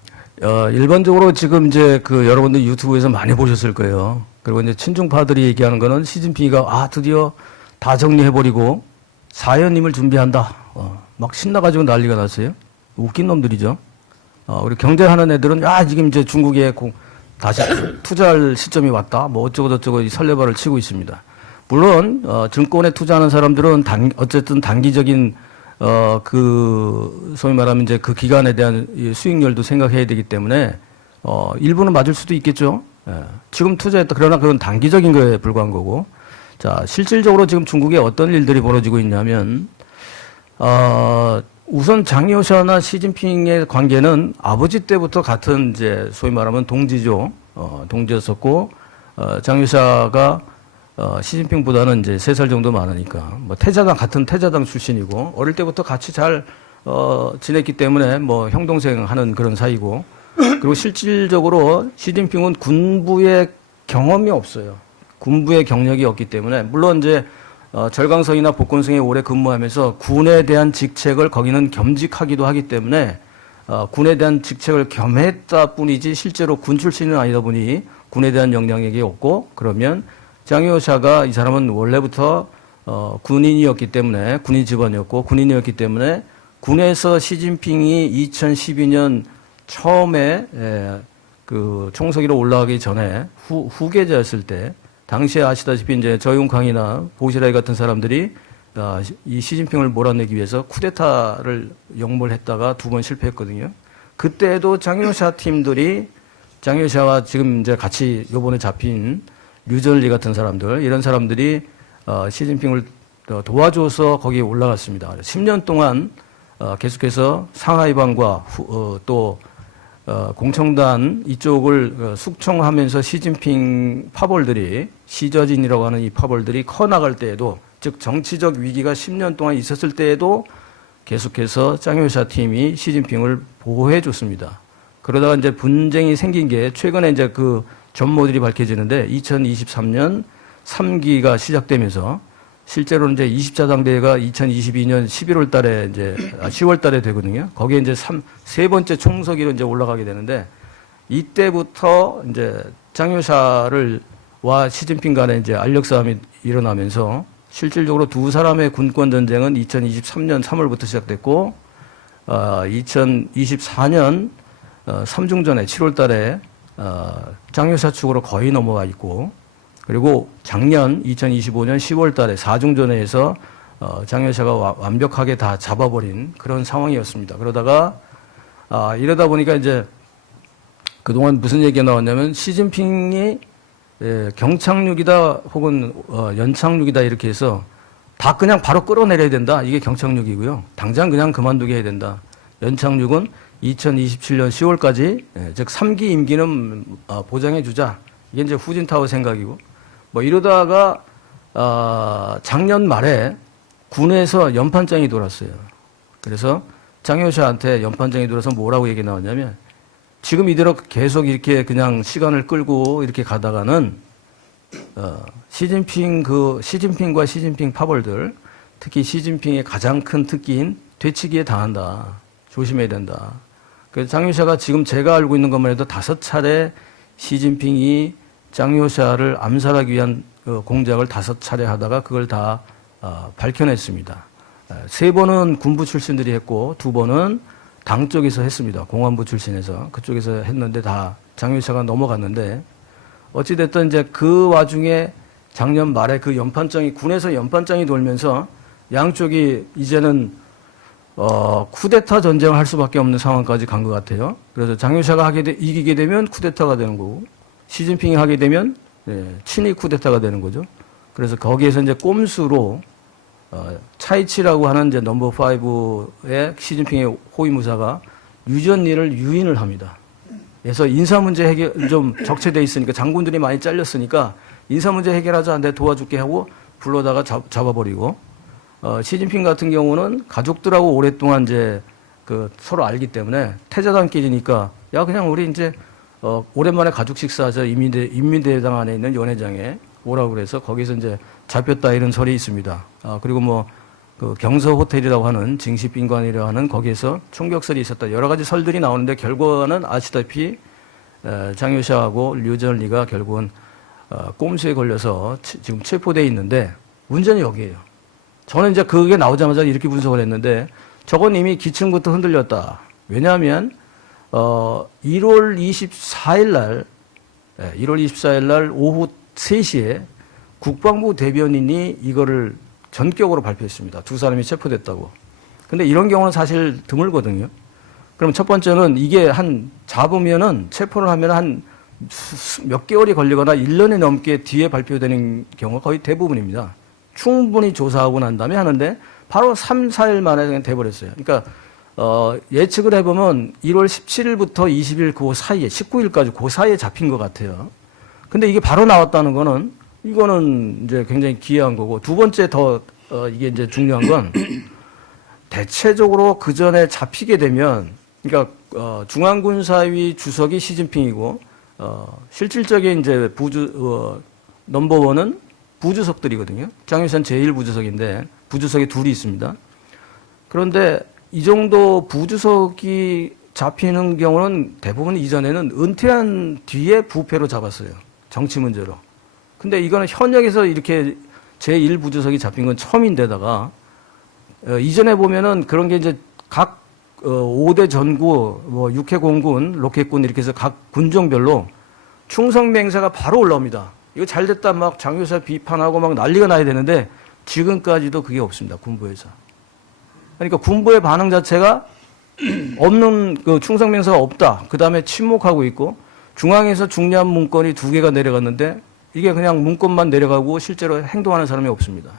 일반적으로 지금 이제 그 여러분들 유튜브에서 많이 보셨을 거예요. 그리고 이제 친중파들이 얘기하는 거는 시진핑이가 드디어 다 정리해버리고 사연임을 준비한다. 막 신나가지고 난리가 났어요. 웃긴 놈들이죠. 우리 경제하는 애들은 지금 이제 중국에 다시 투자할 시점이 왔다. 뭐 어쩌고저쩌고 이 설레발을 치고 있습니다. 물론 증권에 투자하는 사람들은 어쨌든 단기적인 소위 말하면 이제 그 기간에 대한 수익률도 생각해야 되기 때문에 일부는 맞을 수도 있겠죠. 예. 지금 투자했다. 그러나 그건 단기적인 거에 불과한 거고. 자, 실질적으로 지금 중국에 어떤 일들이 벌어지고 있냐면 우선 장여샤나 시진핑의 관계는 아버지 때부터 같은 이제 소위 말하면 동지죠. 동지였었고 장여샤가 시진핑보다는 이제 3살 정도 많으니까, 뭐 같은 태자당 출신이고, 어릴 때부터 같이 잘, 지냈기 때문에 뭐 형동생 하는 그런 사이고, 그리고 실질적으로 시진핑은 군부의 경험이 없어요. 군부의 경력이 없기 때문에, 물론 이제, 절강성이나 복건성에 오래 근무하면서 군에 대한 직책을 거기는 겸직하기도 하기 때문에, 군에 대한 직책을 겸했다 뿐이지 실제로 군 출신은 아니다 보니 군에 대한 영향력이 없고, 그러면 장여샤가 이 사람은 원래부터 군인이었기 때문에 군인 집안이었고 군인이었기 때문에 군에서 시진핑이 2012년 처음에 그 총서기로 올라가기 전에 후계자였을 때 당시에 아시다시피 이제 저윤캉이나 보시라이 같은 사람들이 이 시진핑을 몰아내기 위해서 쿠데타를 영모를 했다가 2번 실패했거든요. 그때도 장여샤 팀들이 장여샤와 지금 이제 같이 요번에 잡힌 류전리 같은 사람들, 이런 사람들이 시진핑을 도와줘서 거기에 올라갔습니다. 10년 동안 계속해서 상하이방과 또 공청단 이쪽을 숙청하면서 시진핑 파벌들이, 시저진이라고 하는 이 파벌들이 커나갈 때에도, 즉 정치적 위기가 10년 동안 있었을 때에도 계속해서 장여샤 팀이 시진핑을 보호해 줬습니다. 그러다가 이제 분쟁이 생긴 게 최근에 이제 그 전모들이 밝혀지는데 2023년 3기가 시작되면서 실제로는 이제 20자 당대회가 2022년 11월 달에 이제 10월 달에 되거든요. 거기에 이제 세 번째 총서기로 이제 올라가게 되는데 이때부터 이제 장여샤를 와 시진핑 간에 이제 알력 싸움이 일어나면서 실질적으로 두 사람의 군권 전쟁은 2023년 3월부터 시작됐고 2024년 3중전에 7월 달에 장여샤 측으로 거의 넘어와 있고, 그리고 작년 2025년 10월 달에 4중전에서 장여샤가 완벽하게 다 잡아버린 그런 상황이었습니다. 그러다가 이러다 보니까 이제 그동안 무슨 얘기가 나왔냐면 시진핑이 경착륙이다 혹은 연착륙이다 이렇게 해서 다 그냥 바로 끌어내려야 된다. 이게 경착륙이고요. 당장 그냥 그만두게 해야 된다. 연착륙은 2027년 10월까지, 즉 3기 임기는 보장해 주자. 이게 이제 후진타오 생각이고, 뭐 이러다가 작년 말에 군에서 연판장이 돌았어요. 그래서 장여샤한테 연판장이 돌아서 뭐라고 얘기 나왔냐면 지금 이대로 계속 이렇게 그냥 시간을 끌고 이렇게 가다가는 시진핑과 시진핑 파벌들, 특히 시진핑의 가장 큰 특기인 되치기에 당한다. 조심해야 된다. 그래서 장유샤가 지금 제가 알고 있는 것만 해도 5차례 시진핑이 장유샤를 암살하기 위한 공작을 5차례 하다가 그걸 다 밝혀냈습니다. 3번은 군부 출신들이 했고 2번은 당 쪽에서 했습니다. 공안부 출신에서 그쪽에서 했는데 다 장유샤가 넘어갔는데 어찌됐든 이제 그 와중에 작년 말에 그 연판장이 군에서 연판장이 돌면서 양쪽이 이제는 쿠데타 전쟁을 할 수밖에 없는 상황까지 간 것 같아요. 그래서 장유샤가 이기게 되면 쿠데타가 되는 거고 시진핑이 하게 되면 친위 쿠데타가 되는 거죠. 그래서 거기에서 이제 꼼수로 차이치라고 하는 이제 넘버 5의 시진핑의 호위무사가 유전리를 유인을 합니다. 그래서 인사 문제 해결 좀 적체돼 있으니까 장군들이 많이 잘렸으니까 인사 문제 해결하자 내 도와줄게 하고 불러다가 잡아버리고 시진핑 같은 경우는 가족들하고 오랫동안 이제 그 서로 알기 때문에 태자단끼리니까 야 그냥 우리 이제 오랜만에 가족 식사하자 인민대회당 안에 있는 연회장에 오라고 그래서 거기서 이제 잡혔다 이런 설이 있습니다. 그리고 뭐 그 경서 호텔이라고 하는 징시賓館이라고 하는 거기에서 총격설이 있었다. 여러 가지 설들이 나오는데 결과는 아시다시피 장유샤하고 류전리가 결국은 꼼수에 걸려서 지금 체포돼 있는데 문제는 여기에요. 저는 이제 그게 나오자마자 이렇게 분석을 했는데 저건 이미 기층부터 흔들렸다. 왜냐하면 1월 24일 날 오후 3시에 국방부 대변인이 이거를 전격으로 발표했습니다. 2사람이 체포됐다고. 근데 이런 경우는 사실 드물거든요. 그럼 첫 번째는 이게 잡으면은 체포를 하면 한 몇 개월이 걸리거나 1년이 넘게 뒤에 발표되는 경우가 거의 대부분입니다. 충분히 조사하고 난 다음에 하는데 바로 3, 4일 만에 그냥 돼버렸어요. 그러니까 예측을 해보면 1월 17일부터 20일 그 사이에 19일까지 그 사이에 잡힌 것 같아요. 근데 이게 바로 나왔다는 거는 이거는 이제 굉장히 기이한 거고 두 번째 이게 이제 중요한 건 대체적으로 그 전에 잡히게 되면 그러니까 중앙군사위 주석이 시진핑이고 실질적인 이제 넘버원은 부주석들이거든요. 장유샤는 제1부주석인데 부주석이 둘이 있습니다. 그런데 이 정도 부주석이 잡히는 경우는 대부분 이전에는 은퇴한 뒤에 부패로 잡았어요. 정치 문제로. 근데 이거는 현역에서 이렇게 제1부주석이 잡힌 건 처음인데다가 이전에 보면은 그런 게 이제 각 5대 전구, 뭐 6회 공군, 로켓군 이렇게 해서 각 군종별로 충성 맹세가 바로 올라옵니다. 이거 잘 됐다 막 장유샤 비판하고 막 난리가 나야 되는데 지금까지도 그게 없습니다. 군부에서. 그러니까 군부의 반응 자체가 없는 그 충성 맹세가 없다. 그다음에 침묵하고 있고 중앙에서 중요한 문건이 2개가 내려갔는데 이게 그냥 문건만 내려가고 실제로 행동하는 사람이 없습니다.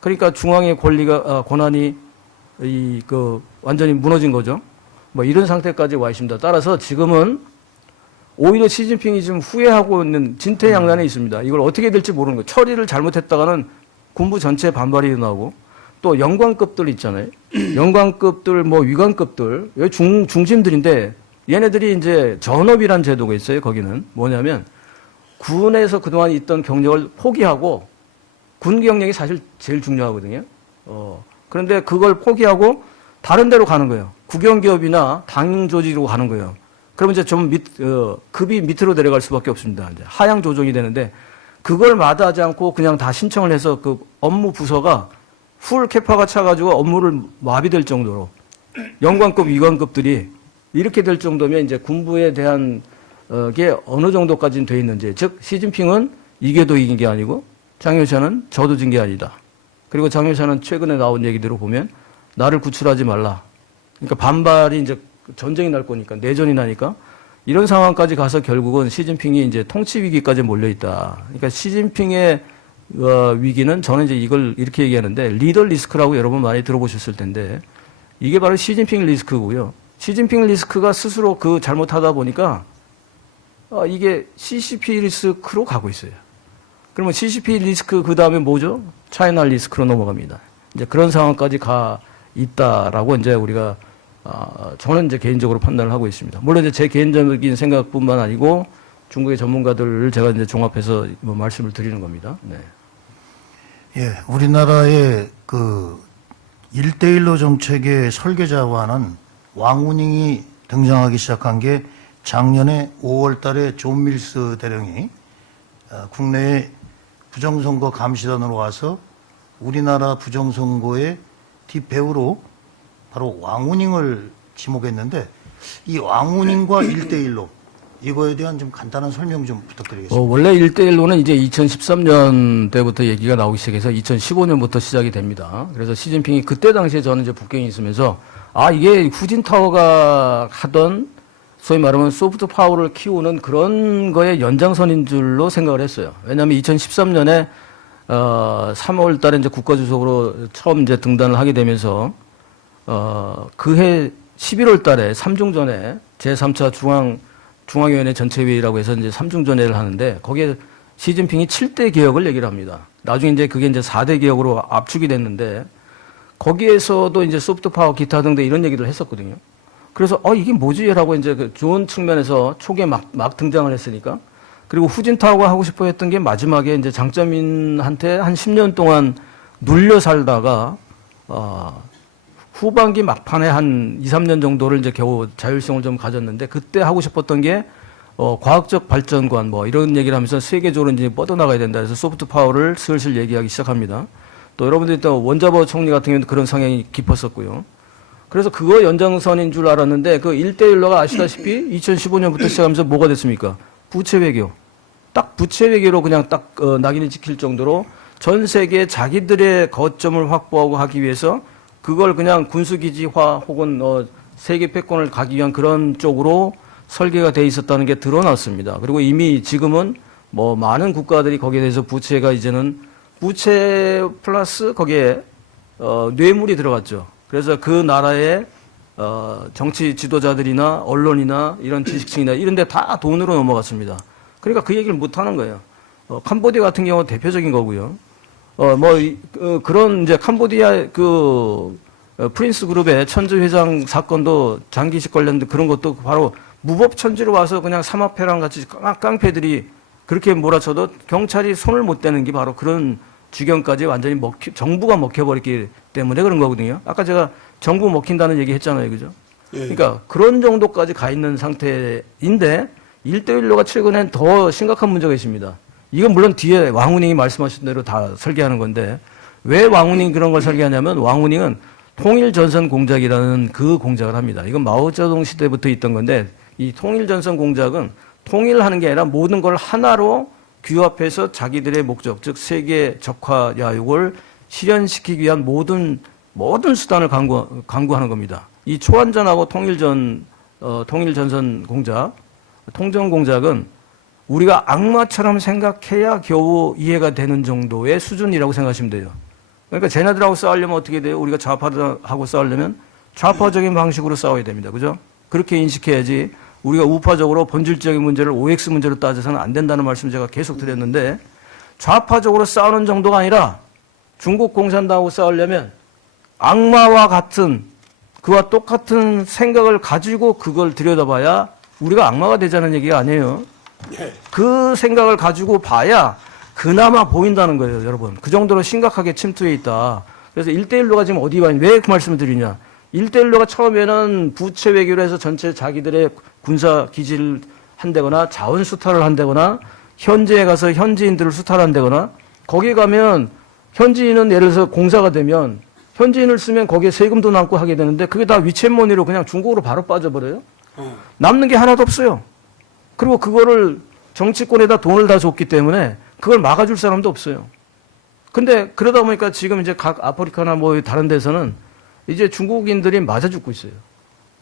그러니까 중앙의 권한이 완전히 무너진 거죠. 뭐 이런 상태까지 와 있습니다. 따라서 지금은 오히려 시진핑이 지금 후회하고 있는 진퇴양난에 있습니다. 이걸 어떻게 될지 모르는 거예요. 처리를 잘못했다가는 군부 전체에 반발이 일어나고 또 영관급들 있잖아요. 영관급들, 뭐 위관급들, 여기 중심들인데 얘네들이 이제 전업이란 제도가 있어요. 거기는 뭐냐면 군에서 그동안 있던 경력을 포기하고 군 경력이 사실 제일 중요하거든요. 그런데 그걸 포기하고 다른 데로 가는 거예요. 국영기업이나 당 조직으로 가는 거예요. 그러면 이제 좀 급이 밑으로 내려갈 수밖에 없습니다. 이제 하향 조정이 되는데 그걸 마다하지 않고 그냥 다 신청을 해서 그 업무 부서가 풀 캐파가 차가지고 업무를 마비될 정도로 영관급, 위관급들이 이렇게 될 정도면 이제 군부에 대한 게 어느 정도까지는 돼 있는지, 즉 시진핑은 이겨도 이긴 게 아니고 장유샤는 져도 진 게 아니다. 그리고 장유샤는 최근에 나온 얘기대로 보면 나를 구출하지 말라. 그러니까 반발이 이제 전쟁이 날 거니까 내전이 나니까 이런 상황까지 가서 결국은 시진핑이 이제 통치 위기까지 몰려 있다. 그러니까 시진핑의 위기는 저는 이제 이걸 이렇게 얘기하는데 리더 리스크라고 여러분 많이 들어보셨을 텐데 이게 바로 시진핑 리스크고요. 시진핑 리스크가 스스로 잘못하다 보니까 이게 CCP 리스크로 가고 있어요. 그러면 CCP 리스크 그 다음에 뭐죠? 차이나 리스크로 넘어갑니다. 이제 그런 상황까지 가 있다라고 이제 우리가 저는 이제 개인적으로 판단을 하고 있습니다. 물론 이제 제 개인적인 생각뿐만 아니고 중국의 전문가들을 제가 이제 종합해서 뭐 말씀을 드리는 겁니다. 네. 예, 우리나라의 그 1대1로 정책의 설계자와는 왕우닝이 등장하기 시작한 게 작년에 5월 달에 존 밀스 대령이 국내에 부정선거 감시단으로 와서 우리나라 부정선거의 뒷배우로 바로 왕우닝을 지목했는데 이 왕우닝과 1대1로 이거에 대한 좀 간단한 설명 좀 부탁드리겠습니다. 원래 1대1로는 이제 2013년 때부터 얘기가 나오기 시작해서 2015년부터 시작이 됩니다. 그래서 시진핑이 그때 당시에 저는 이제 북경에 있으면서 이게 후진타워가 하던 소위 말하면 소프트 파워를 키우는 그런 거의 연장선인 줄로 생각을 했어요. 왜냐하면 2013년에 3월 달에 이제 국가주석으로 처음 이제 등단을 하게 되면서 그해 11월 달에 3중전에 제3차 중앙위원회 전체회의라고 해서 이제 3중전회를 하는데 거기에 시진핑이 7대 개혁을 얘기를 합니다. 나중에 이제 그게 이제 4대 개혁으로 압축이 됐는데 거기에서도 이제 소프트 파워 기타 등등 이런 얘기를 했었거든요. 그래서 이게 뭐지라고 이제 그 좋은 측면에서 초기에 막 등장을 했으니까 그리고 후진타오가 하고 싶어 했던 게 마지막에 이제 장쩌민한테 한 10년 동안 눌려 살다가 후반기 막판에 한 2, 3년 정도를 이제 겨우 자율성을 좀 가졌는데 그때 하고 싶었던 게 과학적 발전관 뭐 이런 얘기를 하면서 세계적으로 이제 뻗어나가야 된다 해서 소프트 파워를 슬슬 얘기하기 시작합니다. 또 여러분들이 또 원자버 총리 같은 경우는 그런 성향이 깊었었고요. 그래서 그거 연장선인 줄 알았는데 그 1대1로가 아시다시피 2015년부터 시작하면서 뭐가 됐습니까? 부채 외교. 딱 부채 외교로 그냥 딱 낙인이 찍힐 정도로 전 세계 자기들의 거점을 확보하고 하기 위해서 그걸 그냥 군수기지화 혹은 세계 패권을 가기 위한 그런 쪽으로 설계가 돼 있었다는 게 드러났습니다. 그리고 이미 지금은 뭐 많은 국가들이 거기에 대해서 부채가 이제는 부채 플러스 거기에 뇌물이 들어갔죠. 그래서 그 나라의 정치 지도자들이나 언론이나 이런 지식층이나 이런 데 다 돈으로 넘어갔습니다. 그러니까 그 얘기를 못 하는 거예요. 캄보디아 같은 경우 대표적인 거고요. 그런 이제 캄보디아 프린스 그룹의 천주 회장 사건도 장기식 관련된 그런 것도 바로 무법천지로 와서 그냥 삼합회랑 같이 깡패들이 그렇게 몰아쳐도 경찰이 손을 못 대는 게 바로 그런 주경까지 완전히 정부가 먹혀버렸기 때문에 그런 거거든요. 아까 제가 정부 먹힌다는 얘기 했잖아요. 그죠? 예. 그러니까 그런 정도까지 가 있는 상태인데 1대1로가 최근엔 더 심각한 문제가 있습니다. 이건 물론 뒤에 왕후닝이 말씀하신 대로 다 설계하는 건데 왜 왕후닝이 그런 걸 설계하냐면 왕후닝은 통일전선 공작이라는 그 공작을 합니다. 이건 마오쩌둥 시대부터 있던 건데 이 통일전선 공작은 통일하는 게 아니라 모든 걸 하나로 규합해서 자기들의 목적, 즉 세계 적화 야욕을 실현시키기 위한 모든 수단을 강구하는 겁니다. 이 초안전하고 통일전선 공작, 통전 공작은 우리가 악마처럼 생각해야 겨우 이해가 되는 정도의 수준이라고 생각하시면 돼요. 그러니까 쟤네들하고 싸우려면 어떻게 돼요? 우리가 좌파들하고 싸우려면 좌파적인 방식으로 싸워야 됩니다. 그죠? 그렇게 인식해야지 우리가 우파적으로 본질적인 문제를 OX 문제로 따져서는 안 된다는 말씀 제가 계속 드렸는데 좌파적으로 싸우는 정도가 아니라 중국 공산당하고 싸우려면 악마와 같은 그와 똑같은 생각을 가지고 그걸 들여다봐야 우리가 악마가 되자는 얘기가 아니에요. 그 생각을 가지고 봐야 그나마 보인다는 거예요, 여러분. 그 정도로 심각하게 침투해 있다. 그래서 1대1로가 지금 어디 와 있냐? 왜 그 말씀을 드리냐? 1대1로가 처음에는 부채 외교로 해서 전체 자기들의 군사 기지를 한다거나 자원 수탈을 한다거나 현지에 가서 현지인들을 수탈한다거나 거기 가면 현지인은 예를 들어서 공사가 되면 현지인을 쓰면 거기에 세금도 남고 하게 되는데 그게 다 위챗머니로 그냥 중국으로 바로 빠져버려요. 남는 게 하나도 없어요. 그리고 그거를 정치권에다 돈을 다 줬기 때문에 그걸 막아줄 사람도 없어요. 근데 그러다 보니까 지금 이제 각 아프리카나 뭐 다른 데서는 이제 중국인들이 맞아 죽고 있어요.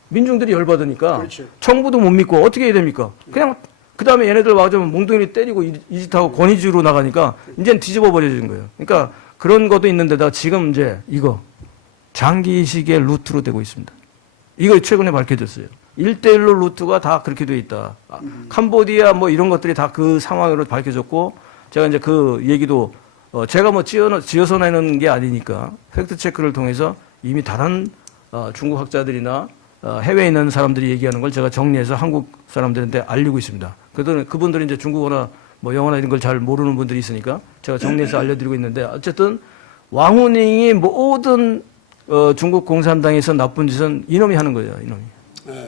민중들이 열받으니까 그렇죠. 정부도 못 믿고 어떻게 해야 됩니까? 그냥 그 다음에 얘네들 와서 몽둥이를 때리고 이 짓하고 권위주의로 나가니까 이제는 뒤집어 버려지는 거예요. 그러니까 그런 것도 있는데다가 지금 이제 이거 장기식의 루트로 되고 있습니다. 이거 최근에 밝혀졌어요. 1대1로 루트가 다 그렇게 돼 있다. 캄보디아 뭐 이런 것들이 다 그 상황으로 밝혀졌고 제가 이제 그 얘기도 제가 뭐 지어서 내는 게 아니니까 팩트 체크를 통해서 이미 다른 중국 학자들이나 해외에 있는 사람들이 얘기하는 걸 제가 정리해서 한국 사람들한테 알리고 있습니다. 그분들은 이제 중국어나 뭐 영어나 이런 걸 잘 모르는 분들이 있으니까 제가 정리해서 알려드리고 있는데 어쨌든 왕후닝이 모든 중국 공산당에서 나쁜 짓은 이놈이 하는 거예요, 이놈이.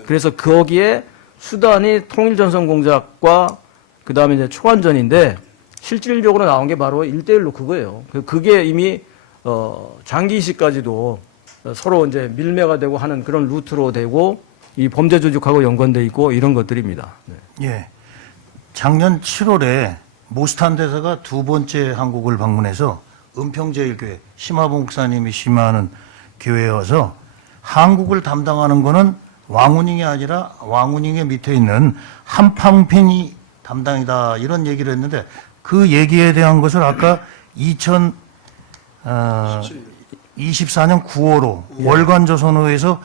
그래서 거기에 수단이 통일전선공작과 그 다음에 이제 초안전인데 실질적으로 나온 게 바로 1대1로 그거예요. 그게 이미 장기시까지도 서로 이제 밀매가 되고 하는 그런 루트로 되고 이 범죄 조직하고 연관돼 있고 이런 것들입니다. 네. 예. 작년 7월에 모스탄 대사가 두 번째 한국을 방문해서 은평제일교회 심화봉 목사님이 심화하는 교회에 와서 한국을 담당하는 거는 왕후닝이 아니라 왕후닝의 밑에 있는 한팡핀이 담당이다 이런 얘기를 했는데 그 얘기에 대한 것을 아까 2024년 9월호 월간조선어에서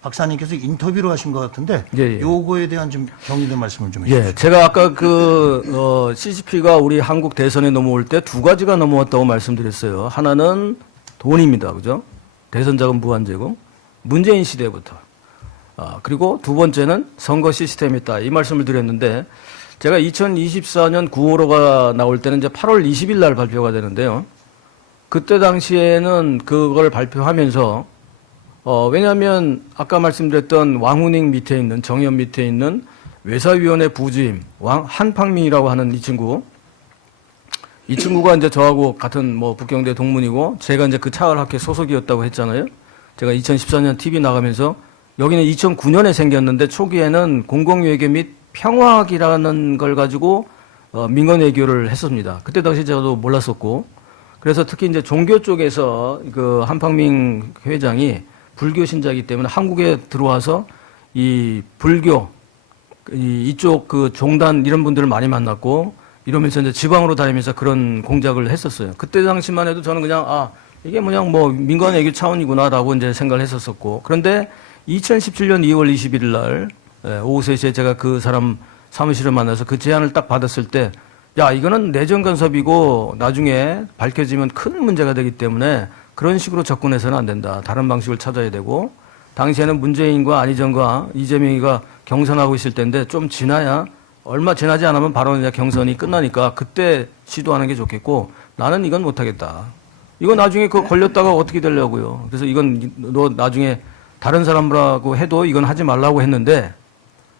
박사님께서 인터뷰를 하신 것 같은데 예. 요거에 대한 좀 경위된 말씀을 좀 해주세요. 예, 제가 아까 CCP가 우리 한국 대선에 넘어올 때 두 가지가 넘어왔다고 말씀드렸어요. 하나는 돈입니다. 그죠? 대선 자금 무한제고 문재인 시대부터. 그리고 두 번째는 선거 시스템이 있다. 이 말씀을 드렸는데 제가 2024년 9월호가 나올 때는 이제 8월 20일 날 발표가 되는데요. 그때 당시에는 그걸 발표하면서 왜냐하면 아까 말씀드렸던 왕후닝 밑에 있는 정의연 밑에 있는 외사위원회 부주임 한팡민이라고 하는 이 친구가 이제 저하고 같은 뭐 북경대 동문이고 제가 이제 그 차을학회 소속이었다고 했잖아요. 제가 2014년 TV 나가면서 여기는 2009년에 생겼는데 초기에는 공공외교 및 평화학이라는 걸 가지고 민간 외교를 했습니다. 그때 당시 저도 몰랐었고 그래서 특히 이제 종교 쪽에서 그 한팡민 회장이 불교 신자이기 때문에 한국에 들어와서 이 불교 이쪽 그 종단 이런 분들을 많이 만났고 이러면서 이제 지방으로 다니면서 그런 공작을 했었어요. 그때 당시만 해도 저는 그냥 이게 그냥 뭐 민간 외교 차원이구나라고 이제 생각을 했었었고 그런데 2017년 2월 21일 날 오후 3시에 제가 그 사람 사무실을 만나서 그 제안을 딱 받았을 때 야, 이거는 내정 간섭이고 나중에 밝혀지면 큰 문제가 되기 때문에 그런 식으로 접근해서는 안 된다. 다른 방식을 찾아야 되고 당시에는 문재인과 안희정과 이재명이가 경선하고 있을 때인데 좀 지나야 얼마 지나지 않으면 바로 이제 경선이 끝나니까 그때 시도하는 게 좋겠고 나는 이건 못하겠다. 이거 나중에 그거 걸렸다가 어떻게 되려고요. 그래서 이건 너 나중에 다른 사람하고 해도 이건 하지 말라고 했는데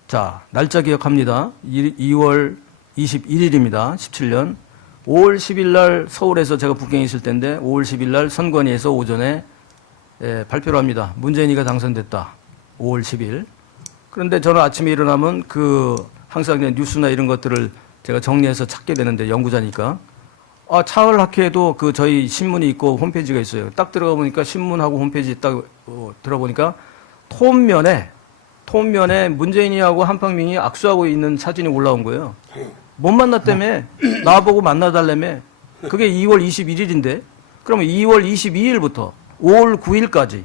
자, 날짜 기억합니다. 2월 21일입니다. 17년. 5월 10일 날 서울에서 제가 북경에 있을 때인데 5월 10일 날 선관위에서 오전에 발표를 합니다. 문재인이가 당선됐다. 5월 10일. 그런데 저는 아침에 일어나면 항상 그냥 뉴스나 이런 것들을 제가 정리해서 찾게 되는데 연구자니까. 차을학회에도 저희 신문이 있고 홈페이지가 있어요. 딱 들어가 보니까 신문하고 홈페이지 딱 들어보니까 톱면에 문재인이하고 한팡민이 악수하고 있는 사진이 올라온 거예요. 못 만났다며 나보고 만나달라며 그게 2월 21일인데 그러면 2월 22일부터 5월 9일까지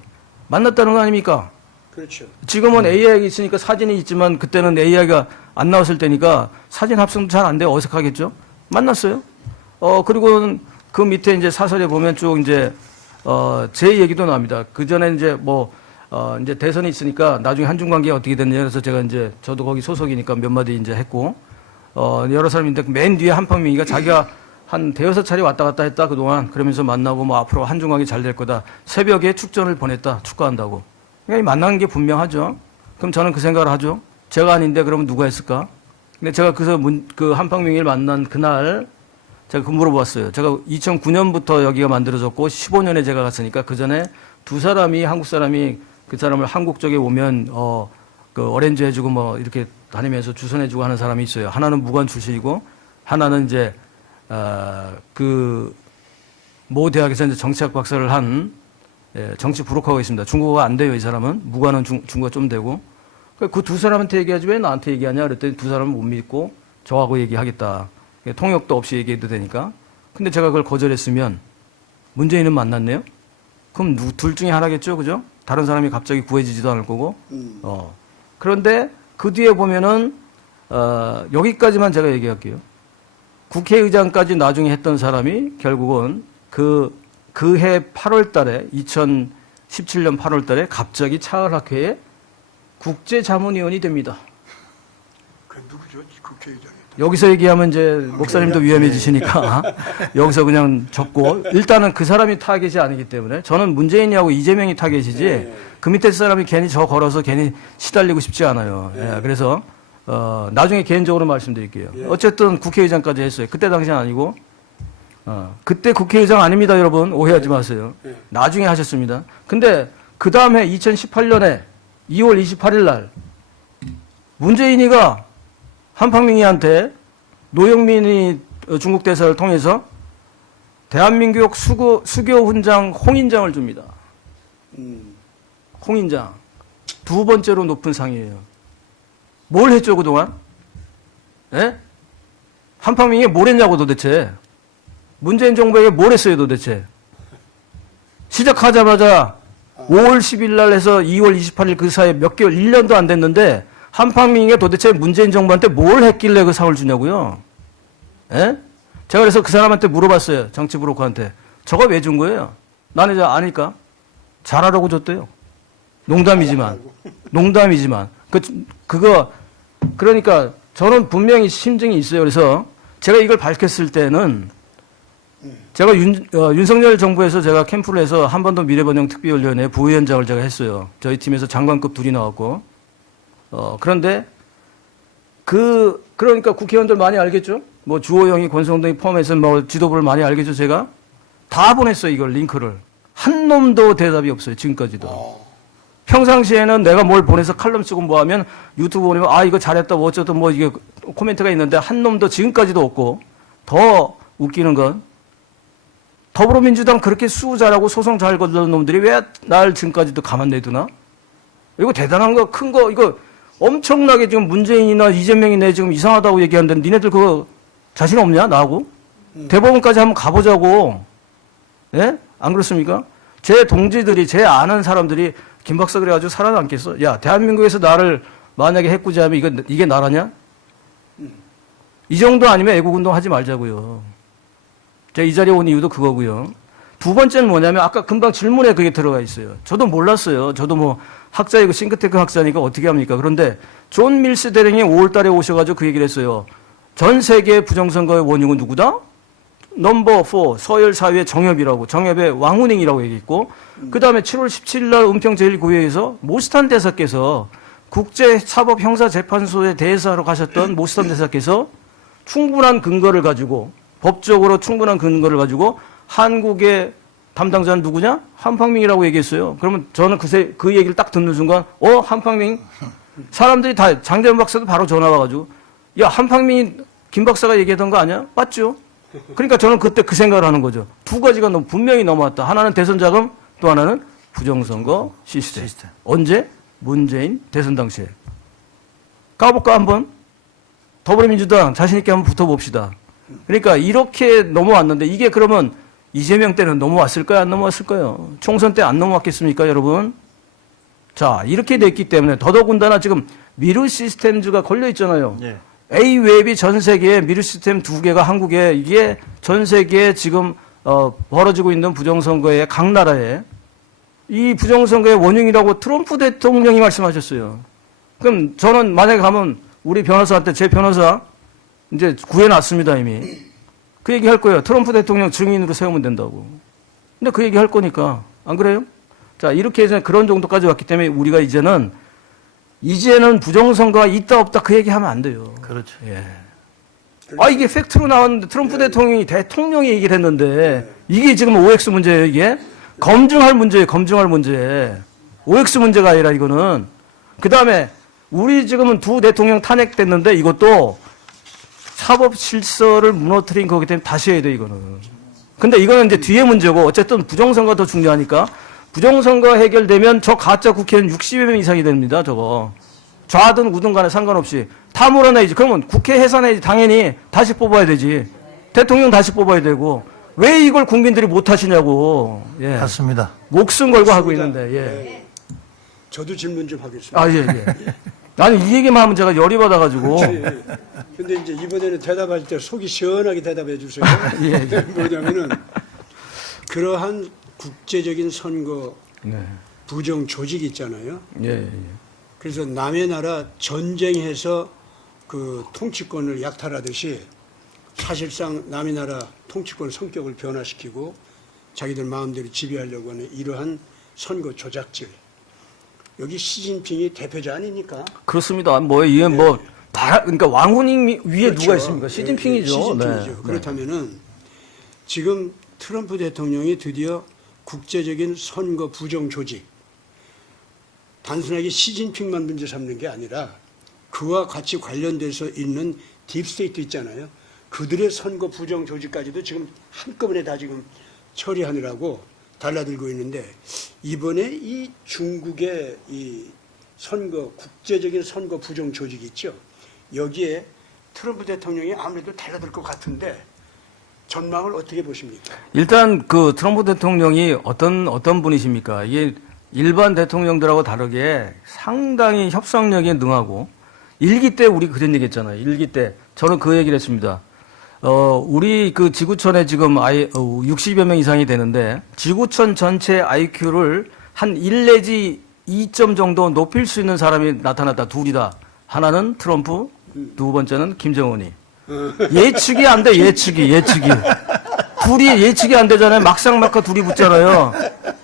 만났다는 거 아닙니까? 그렇죠. 지금은 AI가 있으니까 사진이 있지만 그때는 AI가 안 나왔을 때니까 사진 합성도 잘 안 돼 어색하겠죠? 만났어요. 그리고는 그 밑에 이제 사설에 보면 쭉 이제 제 얘기도 나옵니다. 그 전에 이제 이제 대선이 있으니까 나중에 한중 관계가 어떻게 됐냐 그래서 제가 이제 저도 거기 소속이니까 몇 마디 이제 했고 여러 사람인데 맨 뒤에 한팡민이가 자기가 한 대여섯 차례 왔다 갔다 했다 그동안 그러면서 만나고 앞으로 한중 관계 잘 될 거다 새벽에 축전을 보냈다 축구한다고 그러니까 만나는 게 분명하죠. 그럼 저는 그 생각을 하죠. 제가 아닌데 그러면 누가 했을까? 근데 제가 그래서 그 한팡민이를 만난 그날 제가 물어봤어요. 제가 2009년부터 여기가 만들어졌고 15년에 제가 갔으니까 그 전에 두 사람이 한국 사람이 그 사람을 한국 쪽에 오면 그 어렌지 해주고 이렇게 다니면서 주선해주고 하는 사람이 있어요. 하나는 무관 출신이고 하나는 이제 모 대학에서 이제 정치학 박사를 한 정치 브로커가 있습니다. 중국어가 안 돼요, 이 사람은. 무관은 중국어 좀 되고. 그 두 사람한테 얘기하지 왜 나한테 얘기하냐 그랬더니 두 사람은 못 믿고 저하고 얘기하겠다. 통역도 없이 얘기해도 되니까. 근데 제가 그걸 거절했으면 문재인은 만났네요. 그럼 둘 중에 하나겠죠, 그죠? 다른 사람이 갑자기 구해지지도 않을 거고. 그런데 그 뒤에 보면은 여기까지만 제가 얘기할게요. 국회의장까지 나중에 했던 사람이 결국은 그해 8월 달에 2017년 8월 달에 갑자기 차을학회에 국제자문위원이 됩니다. 그 누구죠? 국회의장이. 여기서 얘기하면 이제 목사님도 위험해지시니까 여기서 그냥 적고 일단은 그 사람이 타겟이 아니기 때문에 저는 문재인이하고 이재명이 타겟이지 그 밑에 사람이 괜히 저 걸어서 괜히 시달리고 싶지 않아요. 예, 그래서 나중에 개인적으로 말씀드릴게요. 어쨌든 국회의장까지 했어요. 그때 당시는 아니고 그때 국회의장 아닙니다, 여러분. 오해하지 마세요. 나중에 하셨습니다. 근데 그 다음에 2018년에 2월 28일 날 문재인이가 한팡민이한테 노영민이 중국 대사를 통해서 대한민국 수교 훈장 홍인장을 줍니다. 홍인장. 두 번째로 높은 상이에요. 뭘 했죠, 그동안? 예? 한팡민이 뭘 했냐고 도대체. 문재인 정부에게 뭘 했어요, 도대체. 시작하자마자 5월 10일 날 해서 2월 28일 그 사이에 몇 개월, 1년도 안 됐는데 한팡민이 도대체 문재인 정부한테 뭘 했길래 그 상을 주냐고요. 예? 제가 그래서 그 사람한테 물어봤어요. 정치 브로커한테. 저거 왜 준 거예요? 나는 이제 아니까. 잘하라고 줬대요. 농담이지만. 그러니까 저는 분명히 심증이 있어요. 그래서 제가 이걸 밝혔을 때는 제가 윤석열 정부에서 제가 캠프를 해서 한반도 미래번영 특별위원회 부위원장을 제가 했어요. 저희 팀에서 장관급 둘이 나왔고. 그런데 그러니까 국회의원들 많이 알겠죠? 뭐 주호영이 권성동이 포함해서 뭐 지도부를 많이 알겠죠, 제가? 다 보냈어요, 이걸 링크를. 한 놈도 대답이 없어요, 지금까지도. 평상시에는 내가 뭘 보내서 칼럼 쓰고 뭐 하면 유튜브 보내면 이거 잘했다 뭐 어쩌든 뭐 이게 코멘트가 있는데 한 놈도 지금까지도 없고 더 웃기는 건 더불어민주당 그렇게 수우 잘하고 소송 잘 거두는 놈들이 왜 날 지금까지도 가만 내두나? 이거 대단한 거, 큰 거, 이거 엄청나게 지금 문재인이나 이재명이나 지금 이상하다고 얘기하는데 니네들 그거 자신 없냐? 나하고? 대법원까지 한번 가보자고. 예? 안 그렇습니까? 제 동지들이, 제 아는 사람들이 김 박사 그래가지고 살아남겠어? 야, 대한민국에서 나를 만약에 해꾸지하면 이게 나라냐? 이 정도 아니면 애국운동 하지 말자고요. 제가 이 자리에 온 이유도 그거고요. 두 번째는 뭐냐면 아까 금방 질문에 그게 들어가 있어요. 저도 몰랐어요. 저도 뭐 학자이고 싱크테크 학자니까 어떻게 합니까? 그런데 존 밀스 대령이 5월 달에 오셔가지고 그 얘기를 했어요. 전 세계 부정선거의 원흉은 누구다? 넘버 4 서열 사회의 정협이라고, 정협의 왕후닝이라고 얘기했고, 그 다음에 7월 17일 날 은평 제1구에서 모스탄 대사께서 국제사법형사재판소의 대사로 가셨던 모스탄 대사께서 충분한 근거를 가지고, 법적으로 충분한 근거를 가지고 한국의 담당자는 누구냐? 한팡민이라고 얘기했어요. 그러면 저는 그 얘기를 딱 듣는 순간, 한팡민? 사람들이 다, 장재현 박사도 바로 전화 와가지고, 야, 한팡민이 김 박사가 얘기했던 거 아니야? 맞죠? 그러니까 저는 그때 그 생각을 하는 거죠. 두 가지가 너무 분명히 넘어왔다. 하나는 대선 자금, 또 하나는 부정선거 시스템. 언제? 문재인 대선 당시에. 까볼까 한번? 더불어민주당 자신있게 한번 붙어봅시다. 그러니까 이렇게 넘어왔는데 이게 그러면 이재명 때는 넘어왔을까요? 안 넘어왔을까요? 총선 때 안 넘어왔겠습니까, 여러분? 자, 이렇게 됐기 때문에 더더군다나 지금 미르 시스템즈가 걸려 있잖아요. 네. A웹이 전 세계에 미르 시스템 2개가 한국에 이게 전 세계에 지금 벌어지고 있는 부정선거의 각 나라에 이 부정선거의 원흉이라고 트럼프 대통령이 말씀하셨어요. 그럼 저는 만약에 가면 우리 변호사한테 제 변호사 이제 구해놨습니다, 이미. 그 얘기 할 거예요. 트럼프 대통령 증인으로 세우면 된다고. 근데 그 얘기 할 거니까. 안 그래요? 자, 이렇게 해서 그런 정도까지 왔기 때문에 우리가 이제는 부정선거가 있다 없다 그 얘기하면 안 돼요. 그렇죠. 예. 이게 팩트로 나왔는데 트럼프 대통령이 대통령이 얘기를 했는데 이게 지금 OX 문제예요, 이게? 검증할 문제예요, 검증할 문제. OX 문제가 아니라 이거는. 그 다음에 우리 지금은 두 대통령 탄핵됐는데 이것도 사법 질서를 무너뜨린 거기 때문에 다시 해야 돼, 이거는. 근데 이거는 이제 뒤에 문제고 어쨌든 부정선거가 더 중요하니까 부정선거 해결되면 저 가짜 국회의원 60여 명 이상이 됩니다, 저거. 좌든 우든 간에 상관없이. 다 몰아내야지. 그러면 국회 해산해야지. 당연히 다시 뽑아야 되지. 대통령 다시 뽑아야 되고. 왜 이걸 국민들이 못 하시냐고. 예. 맞습니다. 목숨 걸고 하고 있는데, 예. 저도 질문 좀 하겠습니다. 예, 예. 아니, 이 얘기만 하면 제가 열이 받아가지고. 근데 이제 이번에는 대답할 때 속이 시원하게 대답해 주세요. 예, 예. 뭐냐면은, 그러한 국제적인 선거 부정 조직이 있잖아요. 예, 예. 그래서 남의 나라 전쟁해서 그 통치권을 약탈하듯이 사실상 남의 나라 통치권 성격을 변화시키고 자기들 마음대로 지배하려고 하는 이러한 선거 조작질. 여기 시진핑이 대표자 아닙니까? 그렇습니다. 뭐 이게 뭐 그러니까 왕후님 위에 그렇죠. 누가 있습니까? 시진핑이죠. 시진핑이죠. 네. 그렇다면은 지금 트럼프 대통령이 드디어 국제적인 선거 부정 조직, 단순하게 시진핑만 문제 삼는 게 아니라 그와 같이 관련돼서 있는 딥스테이트 있잖아요. 그들의 선거 부정 조직까지도 지금 한꺼번에 다 지금 처리하느라고 달라들고 있는데, 이번에 이 중국의 이 선거, 국제적인 선거 부정 조직이 있죠. 여기에 트럼프 대통령이 아무래도 달라들 것 같은데 전망을 어떻게 보십니까? 일단 그 트럼프 대통령이 어떤 분이십니까? 이게 일반 대통령들하고 다르게 상당히 협상력에 능하고, 일기 때 우리 그런 얘기 했잖아요. 일기 때 저는 그 얘기를 했습니다. 우리 그 지구촌에 지금 60여 명 이상이 되는데 지구촌 전체 IQ를 한 1 내지 2점 정도 높일 수 있는 사람이 나타났다. 둘이다. 하나는 트럼프, 두 번째는 김정은이. 예측이 안 돼, 예측이. 둘이 예측이 안 되잖아요. 막상 둘이 붙잖아요.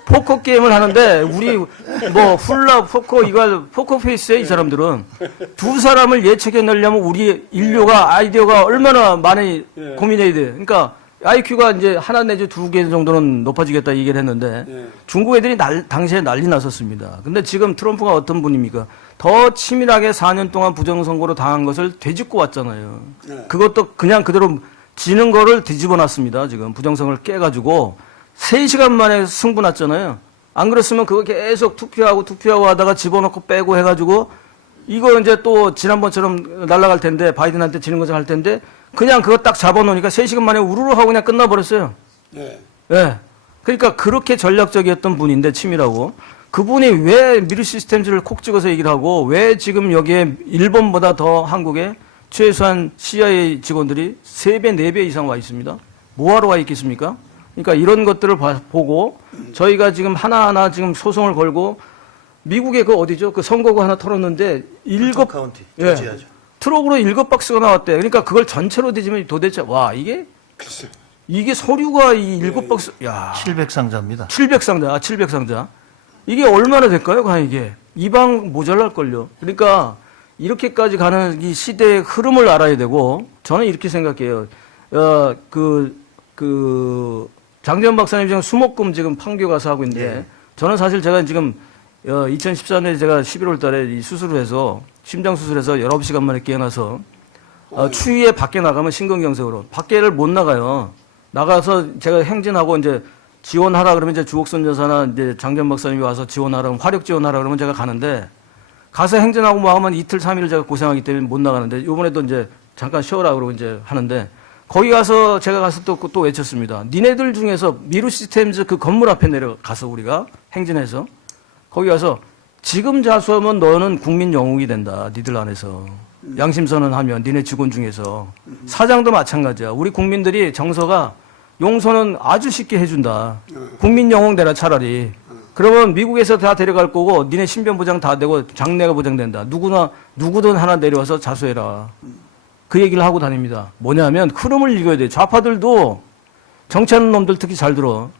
포커 게임을 하는데 우리 뭐 훌라 포커 이걸 포커 페이스에 이 사람들은 두 사람을 예측해내려면 우리 인류가 아이디어가 얼마나 많이 고민해야 돼. 그러니까 IQ가 이제 하나 내지 두 개 정도는 높아지겠다 얘기를 했는데 중국 애들이 당시에 난리 났었습니다. 근데 지금 트럼프가 어떤 분입니까? 더 치밀하게 4년 동안 부정선거로 당한 것을 되짚고 왔잖아요. 그것도 그냥 그대로 지는 거를 뒤집어 놨습니다. 지금 부정선거를 깨가지고 3시간 만에 승부 났잖아요. 안 그랬으면 그거 계속 투표하고 하다가 집어넣고 빼고 해가지고 이거 이제 또 지난번처럼 날아갈 텐데 바이든한테 지는 것을 할 텐데 그냥 그거 딱 잡아놓으니까 3시간 만에 우르르 하고 그냥 끝나버렸어요. 네. 예. 그러니까 그렇게 전략적이었던 분인데 치밀하고 그분이 왜 미르 시스템즈를 콕 찍어서 얘기를 하고 왜 지금 여기에 일본보다 더 한국에 최소한 CIA 직원들이 3배, 4배 이상 와 있습니다. 뭐하러 와 있겠습니까? 그러니까 이런 것들을 보고 저희가 지금 하나하나 지금 소송을 걸고 미국의 그 어디죠? 그 선거구 하나 털었는데 카운티 예, 트럭으로 7박스가 나왔대. 그러니까 그걸 전체로 뒤지면 도대체 와 이게 서류가 이 7박스 야 700상자입니다. 700상자 700상자 이게 얼마나 될까요? 과연 이게 이방 모자랄걸요. 그러니까 이렇게까지 가는 이 시대의 흐름을 알아야 되고 저는 이렇게 생각해요. 장재원 박사님 지금 수목금 지금 판교 가서 하고 있는데 네. 저는 사실 제가 지금 2014년에 제가 11월 달에 이 수술을 해서 심장 수술해서 19시간 만에 깨어나서 추위에 밖에 나가면 심근경색으로 밖에를 못 나가요. 나가서 제가 행진하고 이제 지원하라 그러면 이제 주옥선 여사나 이제 장재원 박사님이 와서 지원하라 그러면 화력 지원하라 그러면 제가 가는데 가서 행진하고 뭐 하면 이틀 3일을 제가 고생하기 때문에 못 나가는데 요번에도 이제 잠깐 쉬어라 그러고 이제 하는데 거기 가서 제가 가서 또 외쳤습니다. 니네들 중에서 미루 시스템즈 그 건물 앞에 내려가서 우리가 행진해서 거기 가서 지금 자수하면 너는 국민 영웅이 된다. 니들 안에서. 양심선언하면 니네 직원 중에서. 사장도 마찬가지야. 우리 국민들이 정서가 용서는 아주 쉽게 해준다. 국민 영웅 되라 차라리. 그러면 미국에서 다 데려갈 거고 니네 신변 보장 다 되고 장래가 보장된다. 누구든 하나 내려와서 자수해라. 그 얘기를 하고 다닙니다. 뭐냐면 흐름을 읽어야 돼. 좌파들도 정치하는 놈들 특히 잘 들어.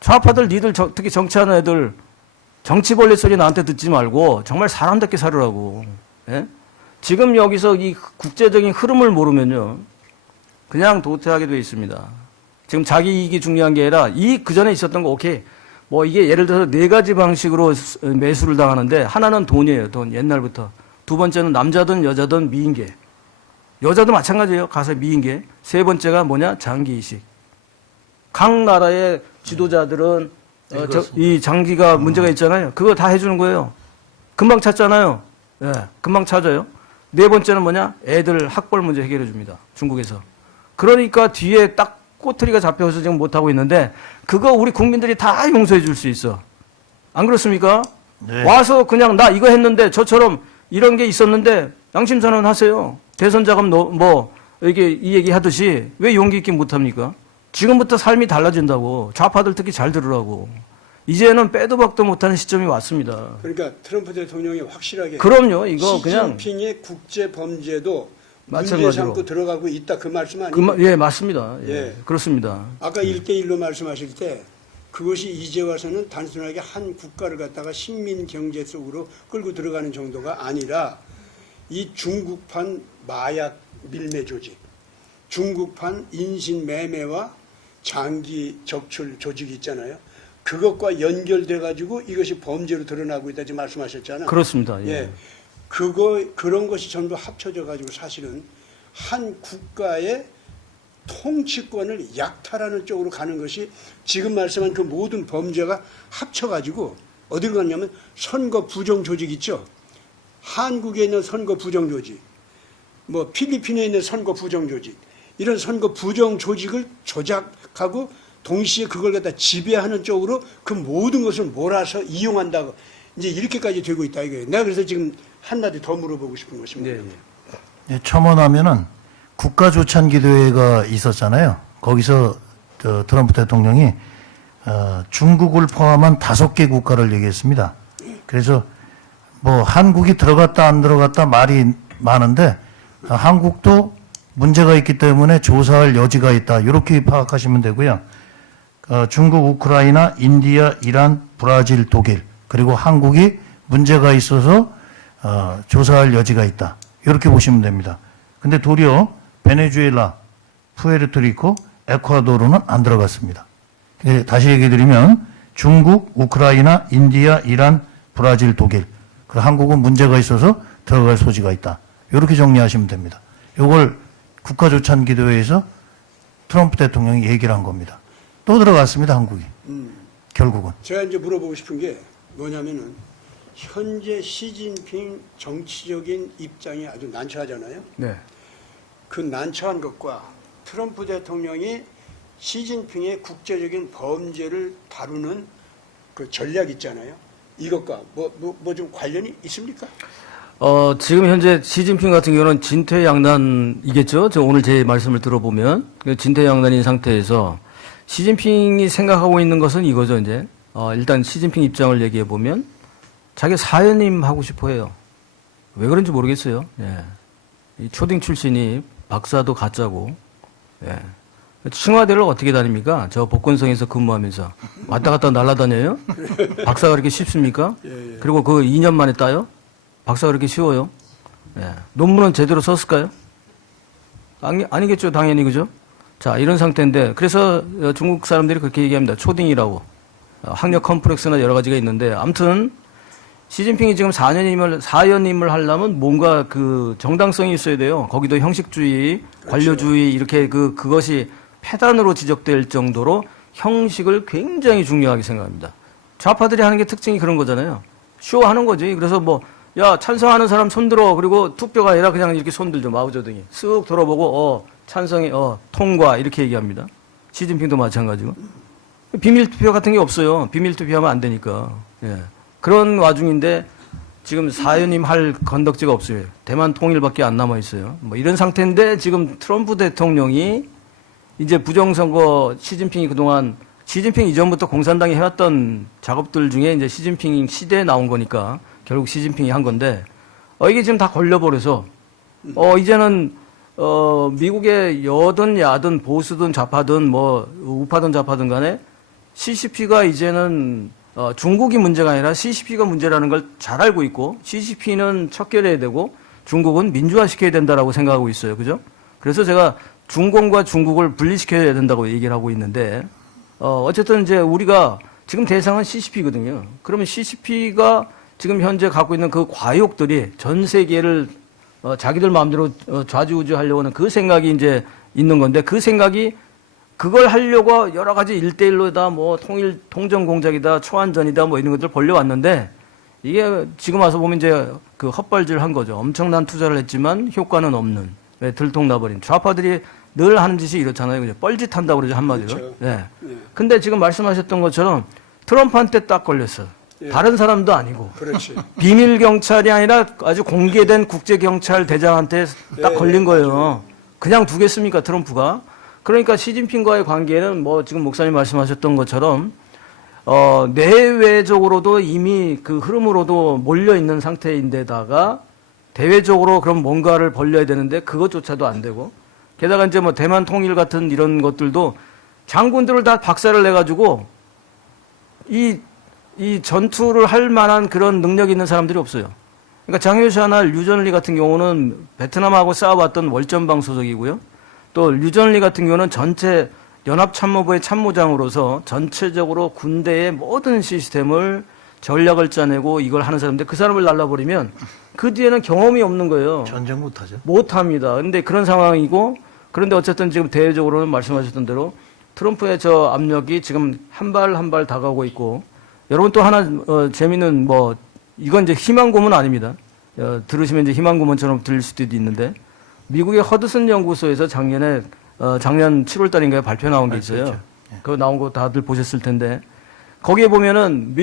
좌파들 니들 특히 정치하는 애들 정치벌레 소리 나한테 듣지 말고 정말 사람답게 살으라고. 예? 지금 여기서 이 국제적인 흐름을 모르면요. 그냥 도태하게 돼 있습니다. 지금 자기 이익이 중요한 게 아니라 그 전에 있었던 거 오케이. 뭐 이게 예를 들어서 4가지 방식으로 매수를 당하는데 하나는 돈이에요. 돈 옛날부터. 두 번째는 남자든 여자든 미인계. 여자도 마찬가지예요. 가서 미인계. 세 번째가 뭐냐? 장기이식. 각 나라의 지도자들은 이 장기가 문제가 있잖아요. 그거 다 해주는 거예요. 금방 찾잖아요. 예, 금방 찾아요. 네 번째는 뭐냐? 애들 학벌 문제 해결해 줍니다. 중국에서. 그러니까 뒤에 딱 꼬투리가 잡혀서 지금 못하고 있는데 그거 우리 국민들이 다 용서해 줄 수 있어. 안 그렇습니까? 네. 와서 그냥 나 이거 했는데 저처럼 이런 게 있었는데 양심선언 하세요. 대선 자금 이게 이 얘기 하듯이 왜 용기 있게 못합니까? 지금부터 삶이 달라진다고. 좌파들 특히 잘 들으라고. 이제는 빼도 박도 못하는 시점이 왔습니다. 그러니까 트럼프 대통령이 확실하게 그럼요. 이거 그냥 시진핑의 국제 범죄도 문제 마찬가지로. 삼고 들어가고 있다 그 말씀 아니에요? 예, 맞습니다. 예, 예. 그렇습니다. 아까 1대1로 말씀하실 때 그것이 이제 와서는 단순하게 한 국가를 갖다가 식민 경제 속으로 끌고 들어가는 정도가 아니라 이 중국판 마약 밀매 조직, 중국판 인신 매매와 장기 적출 조직이 있잖아요. 그것과 연결돼 가지고 이것이 범죄로 드러나고 있다 지금 말씀하셨잖아요. 그렇습니다. 예. 예. 그런 것이 전부 합쳐져 가지고 사실은 한 국가의 통치권을 약탈하는 쪽으로 가는 것이 지금 말씀한 그 모든 범죄가 합쳐가지고 어디로 갔냐면 선거 부정 조직 있죠. 한국에 있는 선거 부정 조직, 뭐 필리핀에 있는 선거 부정 조직, 이런 선거 부정 조직을 조작하고 동시에 그걸 갖다 지배하는 쪽으로 그 모든 것을 몰아서 이용한다고 이제 이렇게까지 되고 있다 이거예요. 내가 그래서 지금 한마디 더 물어보고 싶은 것입니다. 네, 예. 예, 첨언하면은 국가조찬기도회가 있었잖아요. 거기서 트럼프 대통령이 중국을 포함한 5개 국가를 얘기했습니다. 그래서 뭐 한국이 들어갔다 안 들어갔다 말이 많은데 한국도 문제가 있기 때문에 조사할 여지가 있다. 이렇게 파악하시면 되고요. 중국, 우크라이나, 인디아, 이란, 브라질, 독일 그리고 한국이 문제가 있어서 조사할 여지가 있다. 이렇게 보시면 됩니다. 근데 도리어 베네수엘라, 푸에르토리코, 에콰도르는 안 들어갔습니다. 다시 얘기해 드리면 중국, 우크라이나, 인디아, 이란, 브라질, 독일 그리고 한국은 문제가 있어서 들어갈 소지가 있다. 이렇게 정리하시면 됩니다. 이걸 국가조찬기도회에서 트럼프 대통령이 얘기를 한 겁니다. 또 들어갔습니다, 한국이. 결국은. 제가 이제 물어보고 싶은 게 뭐냐면은 현재 시진핑 정치적인 입장이 아주 난처하잖아요. 네. 그 난처한 것과 트럼프 대통령이 시진핑의 국제적인 범죄를 다루는 그 전략 있잖아요. 이것과 뭐 좀 관련이 있습니까? 지금 현재 시진핑 같은 경우는 진퇴양난이겠죠. 저 오늘 제 말씀을 들어보면 진퇴양난인 상태에서 시진핑이 생각하고 있는 것은 이거죠. 이제 일단 시진핑 입장을 얘기해 보면 자기 사연임 하고 싶어해요. 왜 그런지 모르겠어요. 예. 이 초딩 출신이 박사도 가짜고. 예. 청와대를 어떻게 다닙니까? 저 복건성에서 근무하면서 왔다 갔다 날아다녀요? 박사가 그렇게 쉽습니까? 예. 그리고 그 2년 만에 따요? 박사가 그렇게 쉬워요? 예. 논문은 제대로 썼을까요? 아니겠죠, 당연히, 그죠? 자, 이런 상태인데, 그래서 중국 사람들이 그렇게 얘기합니다. 초딩이라고. 학력 컴플렉스나 여러 가지가 있는데, 아무튼, 시진핑이 지금 4년임을 하려면 뭔가 그 정당성이 있어야 돼요. 거기도 형식주의, 관료주의, 이렇게 그것이 패단으로 지적될 정도로 형식을 굉장히 중요하게 생각합니다. 좌파들이 하는 게 특징이 그런 거잖아요. 쇼하는 거지. 그래서 뭐, 야, 찬성하는 사람 손들어. 그리고 투표가 아니라 그냥 이렇게 손들죠. 마우쩌둥이. 쓱 돌아보고, 찬성해, 통과. 이렇게 얘기합니다. 시진핑도 마찬가지고. 비밀투표 같은 게 없어요. 비밀투표하면 안 되니까. 예. 그런 와중인데 지금 사연임 할 건덕지가 없어요. 대만 통일밖에 안 남아 있어요. 뭐 이런 상태인데 지금 트럼프 대통령이 이제 부정선거 시진핑이 그동안 시진핑 이전부터 공산당이 해왔던 작업들 중에 이제 시진핑 시대에 나온 거니까 결국 시진핑이 한 건데 이게 지금 다 걸려버려서 이제는 미국의 여든 야든 보수든 좌파든 뭐 우파든 좌파든 간에 CCP가 이제는 중국이 문제가 아니라 CCP가 문제라는 걸 잘 알고 있고 CCP는 척결해야 되고 중국은 민주화시켜야 된다라고 생각하고 있어요. 그죠? 그래서 제가 중공과 중국을 분리시켜야 된다고 얘기를 하고 있는데 어쨌든 이제 우리가 지금 대상은 CCP거든요. 그러면 CCP가 지금 현재 갖고 있는 그 과욕들이 전 세계를 자기들 마음대로 좌지우지하려고 하는 그 생각이 이제 있는 건데 그 생각이 그걸 하려고 여러 가지 1대1로다, 뭐 통정 공작이다, 초안전이다, 뭐 이런 것들 벌려왔는데 이게 지금 와서 보면 이제 그 헛발질 한 거죠. 엄청난 투자를 했지만 효과는 없는, 왜 들통나버린. 좌파들이 늘 하는 짓이 이렇잖아요. 그죠? 뻘짓 한다고 그러죠, 한마디로. 그렇죠. 네. 예. 근데 지금 말씀하셨던 것처럼 트럼프한테 딱 걸렸어요. 예. 다른 사람도 아니고. 그렇지. 비밀 경찰이 아니라 아주 공개된 국제 경찰 대장한테 딱 네, 걸린 네, 거예요. 맞아요. 그냥 두겠습니까, 트럼프가? 그러니까 시진핑과의 관계는 뭐 지금 목사님 말씀하셨던 것처럼 내외적으로도 이미 그 흐름으로도 몰려 있는 상태인데다가 대외적으로 그럼 뭔가를 벌려야 되는데 그것조차도 안 되고 게다가 이제 뭐 대만 통일 같은 이런 것들도 장군들을 다 박살을 내가지고 이 전투를 할 만한 그런 능력이 있는 사람들이 없어요. 그러니까 장효샤나 류전리 같은 경우는 베트남하고 싸워봤던 월전방 소속이고요. 또 류전리 같은 경우는 전체 연합참모부의 참모장으로서 전체적으로 군대의 모든 시스템을 전략을 짜내고 이걸 하는 사람인데 그 사람을 날라버리면 그 뒤에는 경험이 없는 거예요. 전쟁 못하죠. 못합니다. 근데 그런 상황이고 그런데 어쨌든 지금 대외적으로는 말씀하셨던 대로 트럼프의 저 압력이 지금 한 발 한 발 다가오고 있고 여러분 또 하나 재미있는 뭐 이건 이제 희망 고문 아닙니다. 들으시면 이제 희망 고문처럼 들릴 수도 있는데 미국의 허드슨 연구소에서 작년 7월 달인가에 발표 나온 게 있어요. 그렇죠. 그거 나온 거 다들 보셨을 텐데 거기에 보면은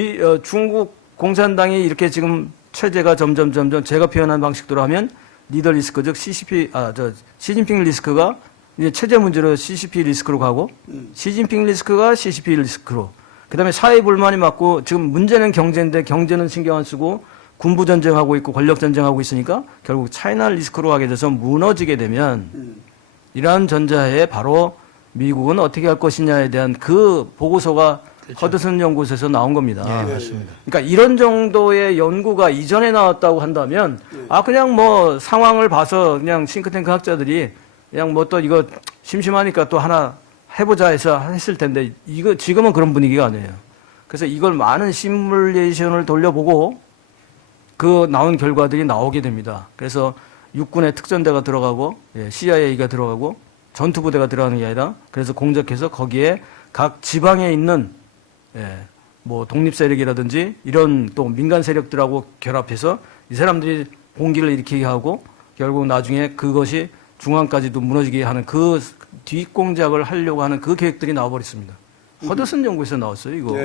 중국 공산당이 이렇게 지금 체제가 점점 제가 표현한 방식대로 하면 리더 리스크 즉 시진핑 리스크가 이제 체제 문제로 CCP 리스크로 가고 시진핑 리스크가 CCP 리스크로 그다음에 사회 불만이 많고 지금 문제는 경제인데 경제는 신경 안 쓰고 군부 전쟁하고 있고 권력 전쟁하고 있으니까 결국 차이나 리스크로 가게 돼서 무너지게 되면 이러한 전자하에 바로 미국은 어떻게 할 것이냐에 대한 그 보고서가 그렇죠. 허드슨 연구소에서 나온 겁니다. 네, 맞습니다. 그러니까 이런 정도의 연구가 이전에 나왔다고 한다면 그냥 뭐 상황을 봐서 그냥 싱크탱크 학자들이 그냥 뭐 또 이거 심심하니까 또 하나 해보자 해서 했을 텐데 이거 지금은 그런 분위기가 아니에요. 그래서 이걸 많은 시뮬레이션을 돌려보고 그 나온 결과들이 나오게 됩니다. 그래서 육군의 특전대가 들어가고 CIA가 들어가고 전투부대가 들어가는 게 아니라 그래서 공작해서 거기에 각 지방에 있는 뭐 독립 세력이라든지 이런 또 민간 세력들하고 결합해서 이 사람들이 공기를 일으키게 하고 결국 나중에 그것이 중앙까지도 무너지게 하는 그 뒷공작을 하려고 하는 그 계획들이 나와버렸습니다. 허드슨 연구에서 나왔어요, 이거.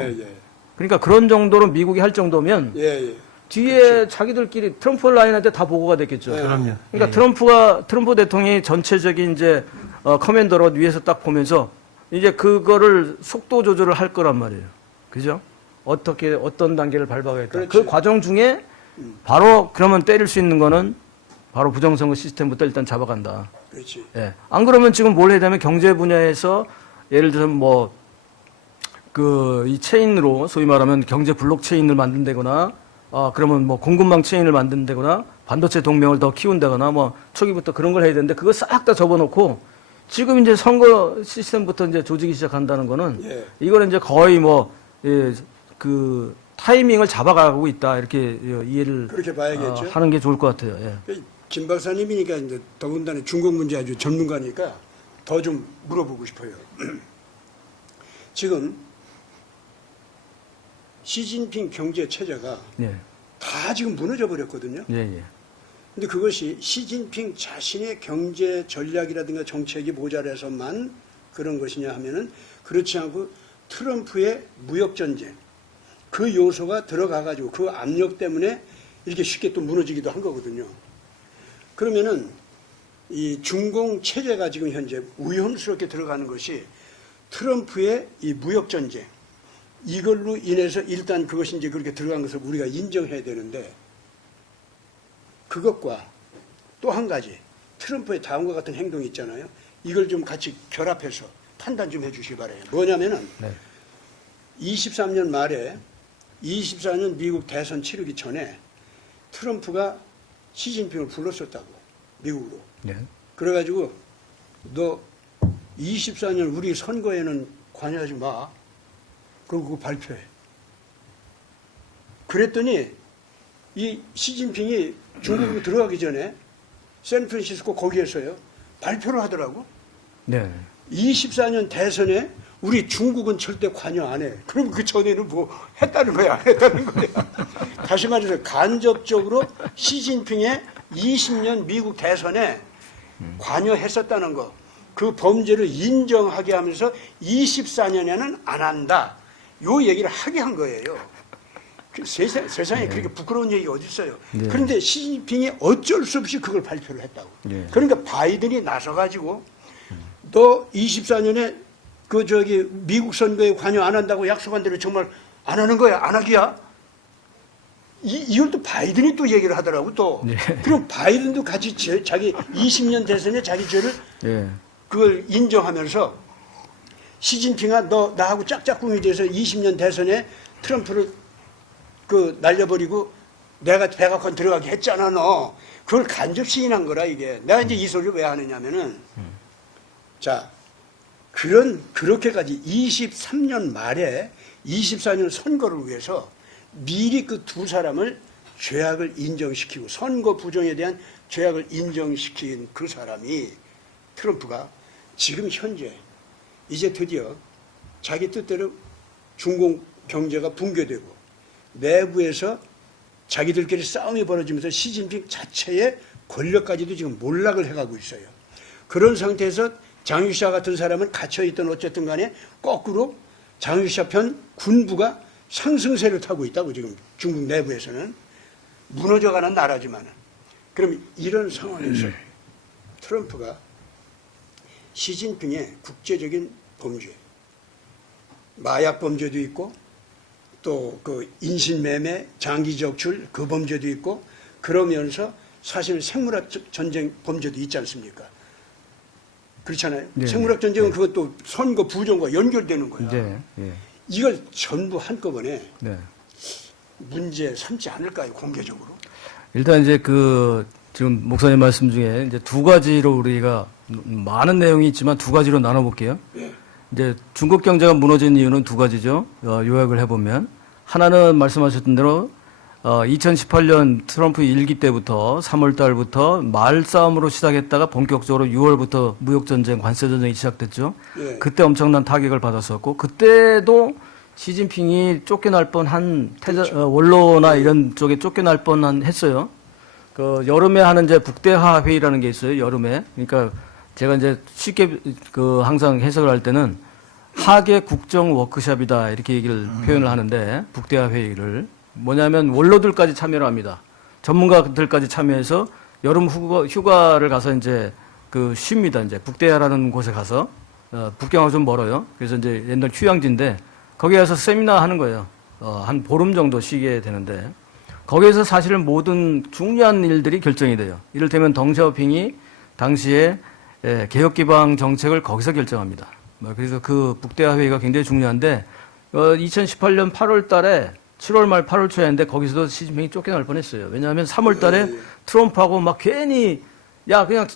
그러니까 그런 정도로 미국이 할 정도면 뒤에 그렇지. 자기들끼리 트럼프 라인한테 다 보고가 됐겠죠. 그럼요. 그러니까 트럼프 대통령이 전체적인 이제 커맨더로 위에서 딱 보면서 이제 그거를 속도 조절을 할 거란 말이에요. 그죠? 어떤 단계를 밟아야겠다. 그렇지. 그 과정 중에 바로 그러면 때릴 수 있는 거는 바로 부정선거 시스템부터 일단 잡아간다. 그렇지. 예. 안 그러면 지금 뭘 해야 되면 경제 분야에서 예를 들어서 뭐 이 체인으로 소위 말하면 경제 블록체인을 만든다거나 그러면 뭐 공급망 체인을 만든다거나 반도체 동맹을 더 키운다거나 뭐 초기부터 그런 걸 해야 되는데 그거 싹 다 접어놓고 지금 이제 선거 시스템부터 이제 조직이 시작한다는 거는 이거는 이제 거의 그 타이밍을 잡아가고 있다 이렇게 이해를 그렇게 봐야겠죠. 하는 게 좋을 것 같아요. 예. 김 박사님이니까 이제 더군다나 중국 문제 아주 전문가니까 더 좀 물어보고 싶어요. 지금 시진핑 경제 체제가 예. 다 지금 무너져 버렸거든요. 예. 근데 그것이 시진핑 자신의 경제 전략이라든가 정책이 모자라서만 그런 것이냐 하면은 그렇지 않고 트럼프의 무역 전쟁 그 요소가 들어가 가지고 그 압력 때문에 이렇게 쉽게 또 무너지기도 한 거거든요. 그러면은 이 중공 체제가 지금 현재 위험스럽게 들어가는 것이 트럼프의 이 무역 전쟁 이걸로 인해서 일단 그것이 이제 그렇게 들어간 것을 우리가 인정해야 되는데 그것과 또 한 가지 트럼프의 다음과 같은 행동이 있잖아요. 이걸 좀 같이 결합해서 판단 좀 해주시기 바라요. 뭐냐면은 23년 말에 24년 미국 대선 치르기 전에 트럼프가 시진핑을 불렀었다고 미국으로. 그래가지고 너 24년 우리 선거에는 관여하지 마. 그리고 그거 발표해. 그랬더니 이 시진핑이 중국으로 들어가기 전에 샌프란시스코 거기에서요 발표를 하더라고. 24년 대선에 우리 중국은 절대 관여 안 해. 그럼 그 전에는 뭐 했다는 거야, 했다는 거야. 다시 말해서 간접적으로 시진핑의 20년 미국 대선에 관여했었다는 거. 그 범죄를 인정하게 하면서 24년에는 안 한다. 요 얘기를 하게 한 거예요. 세상에 그렇게 부끄러운 얘기가 어디 있어요. 그런데 시진핑이 어쩔 수 없이 그걸 발표를 했다고. 그러니까 바이든이 나서가지고 너 24년에 미국 선거에 관여 안 한다고 약속한 대로 정말 안 하는 거야? 안 하기야? 이걸 또 바이든이 또 얘기를 하더라고 또. 네. 그럼 바이든도 같이 자기 20년 대선에 자기 죄를 예. 그걸 인정하면서 시진핑아 너 나하고 짝짝꿍이 돼서 20년 대선에 트럼프를 날려버리고 내가 백악관 들어가게 했잖아 너. 그걸 간접 시인한 거라 이게. 내가 이제 이 소리를 왜 하느냐면은 자 그렇게까지 23년 말에 24년 선거를 위해서 미리 그 두 사람을 죄악을 인정시키고 선거 부정에 대한 죄악을 인정시킨 그 사람이 트럼프가 지금 현재 이제 드디어 자기 뜻대로 중공 경제가 붕괴되고 내부에서 자기들끼리 싸움이 벌어지면서 시진핑 자체의 권력까지도 지금 몰락을 해가고 있어요. 그런 상태에서 장유샤 같은 사람은 갇혀있던 어쨌든 간에 거꾸로 장유샤 편 군부가 상승세를 타고 있다고 지금 중국 내부에서는 무너져가는 나라지만 그럼 이런 상황에서 트럼프가 시진핑의 국제적인 범죄, 마약 범죄도 있고 또 그 인신매매, 장기 적출 그 범죄도 있고 그러면서 사실 생물학 전쟁 범죄도 있지 않습니까? 그렇잖아요. 네, 생물학 전쟁은 네. 그것도 선거 부정과 연결되는 거야. 네. 예. 이걸 전부 한꺼번에 네. 문제 삼지 않을까요, 공개적으로? 일단 이제 지금 목사님 말씀 중에 이제 두 가지로 우리가 많은 내용이 있지만 두 가지로 나눠볼게요. 이제 중국 경제가 무너진 이유는 두 가지죠. 요약을 해보면 하나는 말씀하셨던 대로 2018년 트럼프 일기 때부터 3월 달부터 말싸움으로 시작했다가 본격적으로 6월부터 무역전쟁, 관세전쟁이 시작됐죠. 예. 그때 엄청난 타격을 받았었고 그때도 시진핑이 쫓겨날 뻔한 원로나 이런 쪽에 쫓겨날 뻔한 했어요. 여름에 하는 이제 북대화 회의라는 게 있어요. 여름에. 그러니까 제가 이제 쉽게 항상 해석을 할 때는 하계 국정 워크숍이다 이렇게 얘기를 표현을 하는데 북대화 회의를 뭐냐면 원로들까지 참여를 합니다. 전문가들까지 참여해서 여름 휴가를 가서 이제 쉽니다. 이제 북대하라는 곳에 가서 북경하고 좀 멀어요. 그래서 이제 옛날 휴양지인데 거기 가서 세미나 하는 거예요. 한 보름 정도 쉬게 되는데 거기에서 사실은 모든 중요한 일들이 결정이 돼요. 이를테면 덩샤오핑이 당시에 개혁기방 정책을 거기서 결정합니다. 그래서 그 북대화 회의가 굉장히 중요한데 2018년 8월 달에 7월 말 8월 초였는데 거기서도 시진핑이 쫓겨날 뻔했어요. 왜냐하면 3월 달에 트럼프하고 막 괜히 야 그냥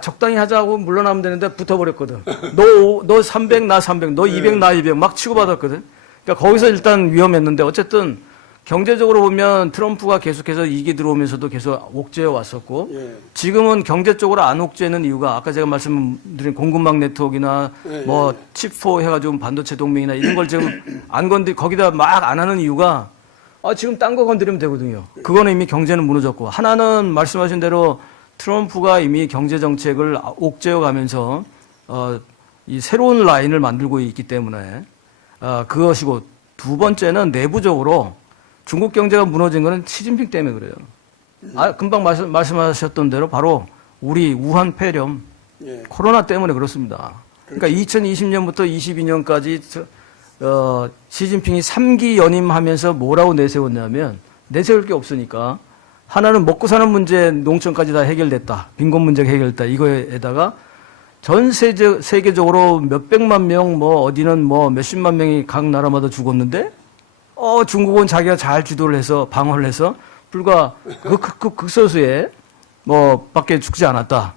적당히 하자고 물러나면 되는데 붙어버렸거든. 너 300, 나 300, 너 200, 나 200 막 치고받았거든. 그러니까 거기서 일단 위험했는데 어쨌든 경제적으로 보면 트럼프가 계속해서 이익이 들어오면서도 계속 옥죄어 왔었고 예. 지금은 경제적으로 안 옥죄는 이유가 아까 제가 말씀드린 공급망 네트워크나 뭐 칩4 해가지고 반도체 동맹이나 이런 걸 지금 안 건드 거기다 막 안 하는 이유가 지금 딴 거 건드리면 되거든요. 그거는 이미 경제는 무너졌고 하나는 말씀하신 대로 트럼프가 이미 경제 정책을 옥죄어 가면서 이 새로운 라인을 만들고 있기 때문에 그것이고 두 번째는 내부적으로 중국 경제가 무너진 거는 시진핑 때문에 그래요. 금방 말씀하셨던 대로 바로 우리 우한 폐렴, 예. 코로나 때문에 그렇습니다. 그러니까 2020년부터 22년까지 시진핑이 3기 연임하면서 뭐라고 내세웠냐면 내세울 게 없으니까 하나는 먹고 사는 문제, 농촌까지 다 해결됐다. 빈곤 문제가 해결됐다. 이거에다가 전 세계적으로 몇백만 명, 어디는 몇십만 명이 각 나라마다 죽었는데 중국은 자기가 잘 주도를 해서 방어를 해서 불과 극소수에 밖에 죽지 않았다.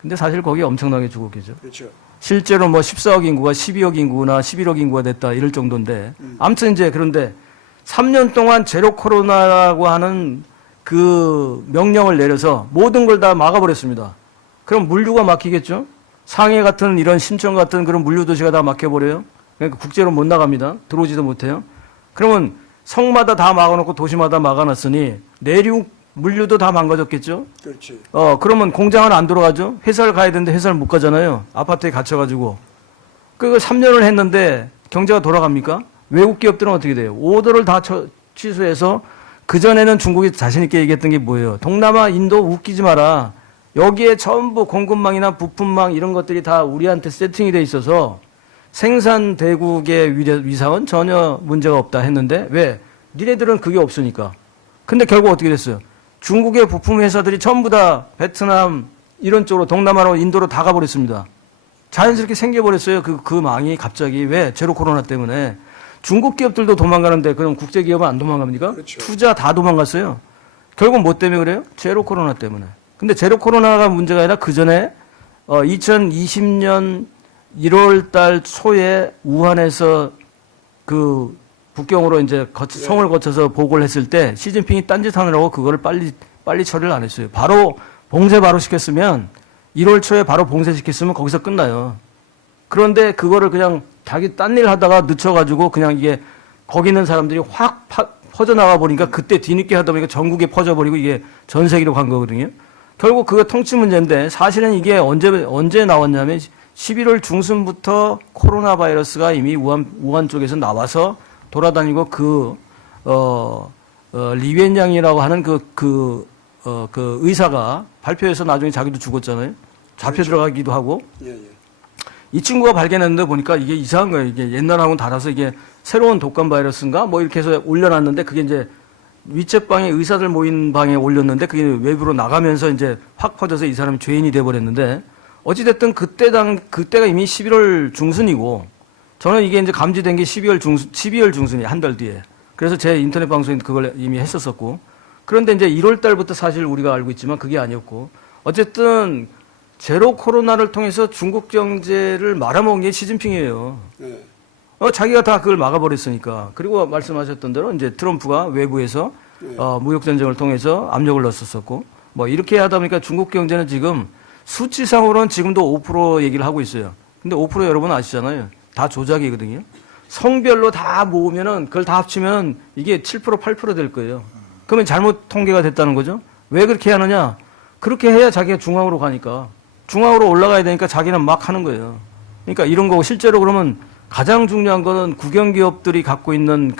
근데 사실 거기 엄청나게 죽었겠죠. 그렇죠. 실제로 14억 인구가 12억 인구나 11억 인구가 됐다 이럴 정도인데 아무튼 이제 그런데 3년 동안 제로 코로나라고 하는 그 명령을 내려서 모든 걸 다 막아버렸습니다. 그럼 물류가 막히겠죠? 상해 같은 이런 신천 같은 그런 물류 도시가 다 막혀버려요. 그러니까 국제로 못 나갑니다. 들어오지도 못해요. 그러면 성마다 다 막아놓고 도시마다 막아놨으니 내륙 물류도 다 망가졌겠죠? 그렇지. 그러면 공장은 안 돌아가죠? 회사를 가야 되는데 회사를 못 가잖아요. 아파트에 갇혀가지고. 그걸 3년을 했는데 경제가 돌아갑니까? 외국 기업들은 어떻게 돼요? 오더를 다 취소해서 그전에는 중국이 자신있게 얘기했던 게 뭐예요? 동남아, 인도 웃기지 마라. 여기에 전부 공급망이나 부품망 이런 것들이 다 우리한테 세팅이 돼 있어서 생산 대국의 위상은 전혀 문제가 없다 했는데 왜? 니네들은 그게 없으니까. 근데 결국 어떻게 됐어요? 중국의 부품 회사들이 전부 다 베트남 이런 쪽으로 동남아로 인도로 다 가버렸습니다. 자연스럽게 생겨버렸어요. 그 망이 갑자기. 왜? 제로 코로나 때문에. 중국 기업들도 도망가는데 그럼 국제 기업은 안 도망갑니까? 그렇죠. 투자 다 도망갔어요. 결국 뭐 때문에 그래요? 제로 코로나 때문에. 근데 제로 코로나가 문제가 아니라 그 전에 2020년 1월 달 초에 우한에서 그 북경으로 이제 성을 거쳐서 보고를 했을 때 시진핑이 딴짓하느라고 그거를 빨리 처리를 안 했어요. 바로 봉쇄 바로 시켰으면 1월 초에 바로 봉쇄시켰으면 거기서 끝나요. 그런데 그거를 그냥 자기 딴 일 하다가 늦춰가지고 그냥 이게 거기 있는 사람들이 확 퍼져나가 보니까 그때 뒤늦게 하다 보니까 전국에 퍼져버리고 이게 전 세계로 간 거거든요. 결국 그거 통치 문제인데 사실은 이게 언제 나왔냐면 11월 중순부터 코로나 바이러스가 이미 우한 쪽에서 나와서 돌아다니고 리웬양이라고 하는 그 의사가 발표해서 나중에 자기도 죽었잖아요. 잡혀 그렇죠. 들어가기도 하고. 예, 예. 이 친구가 발견했는데 보니까 이게 이상한 거예요. 이게 옛날하고는 달라서 이게 새로운 독감 바이러스인가 뭐 이렇게 해서 올려놨는데 그게 이제 윗제방에 의사들 모인 방에 올렸는데 그게 외부로 나가면서 이제 확 퍼져서 이 사람이 죄인이 돼버렸는데 어찌됐든 그때가 이미 11월 중순이고 저는 이게 이제 감지된 게 12월 중순이에요. 한 달 뒤에. 그래서 제 인터넷 방송에 그걸 이미 했었었고 그런데 이제 1월 달부터 사실 우리가 알고 있지만 그게 아니었고 어쨌든 제로 코로나를 통해서 중국 경제를 말아먹은 게 시진핑이에요. 예. 자기가 다 그걸 막아버렸으니까. 그리고 말씀하셨던 대로 이제 트럼프가 외부에서 무역 전쟁을 통해서 압력을 넣었었고 뭐 이렇게 하다 보니까 중국 경제는 지금 수치상으로는 지금도 5% 얘기를 하고 있어요. 근데 5% 여러분 아시잖아요. 다 조작이거든요. 성별로 다 모으면은 그걸 다 합치면 이게 7% 8% 될 거예요. 그러면 잘못 통계가 됐다는 거죠. 왜 그렇게 하느냐? 그렇게 해야 자기가 중앙으로 가니까. 중앙으로 올라가야 되니까 자기는 막 하는 거예요. 그러니까 이런 거고 실제로 그러면 가장 중요한 거는 국영기업들이 갖고 있는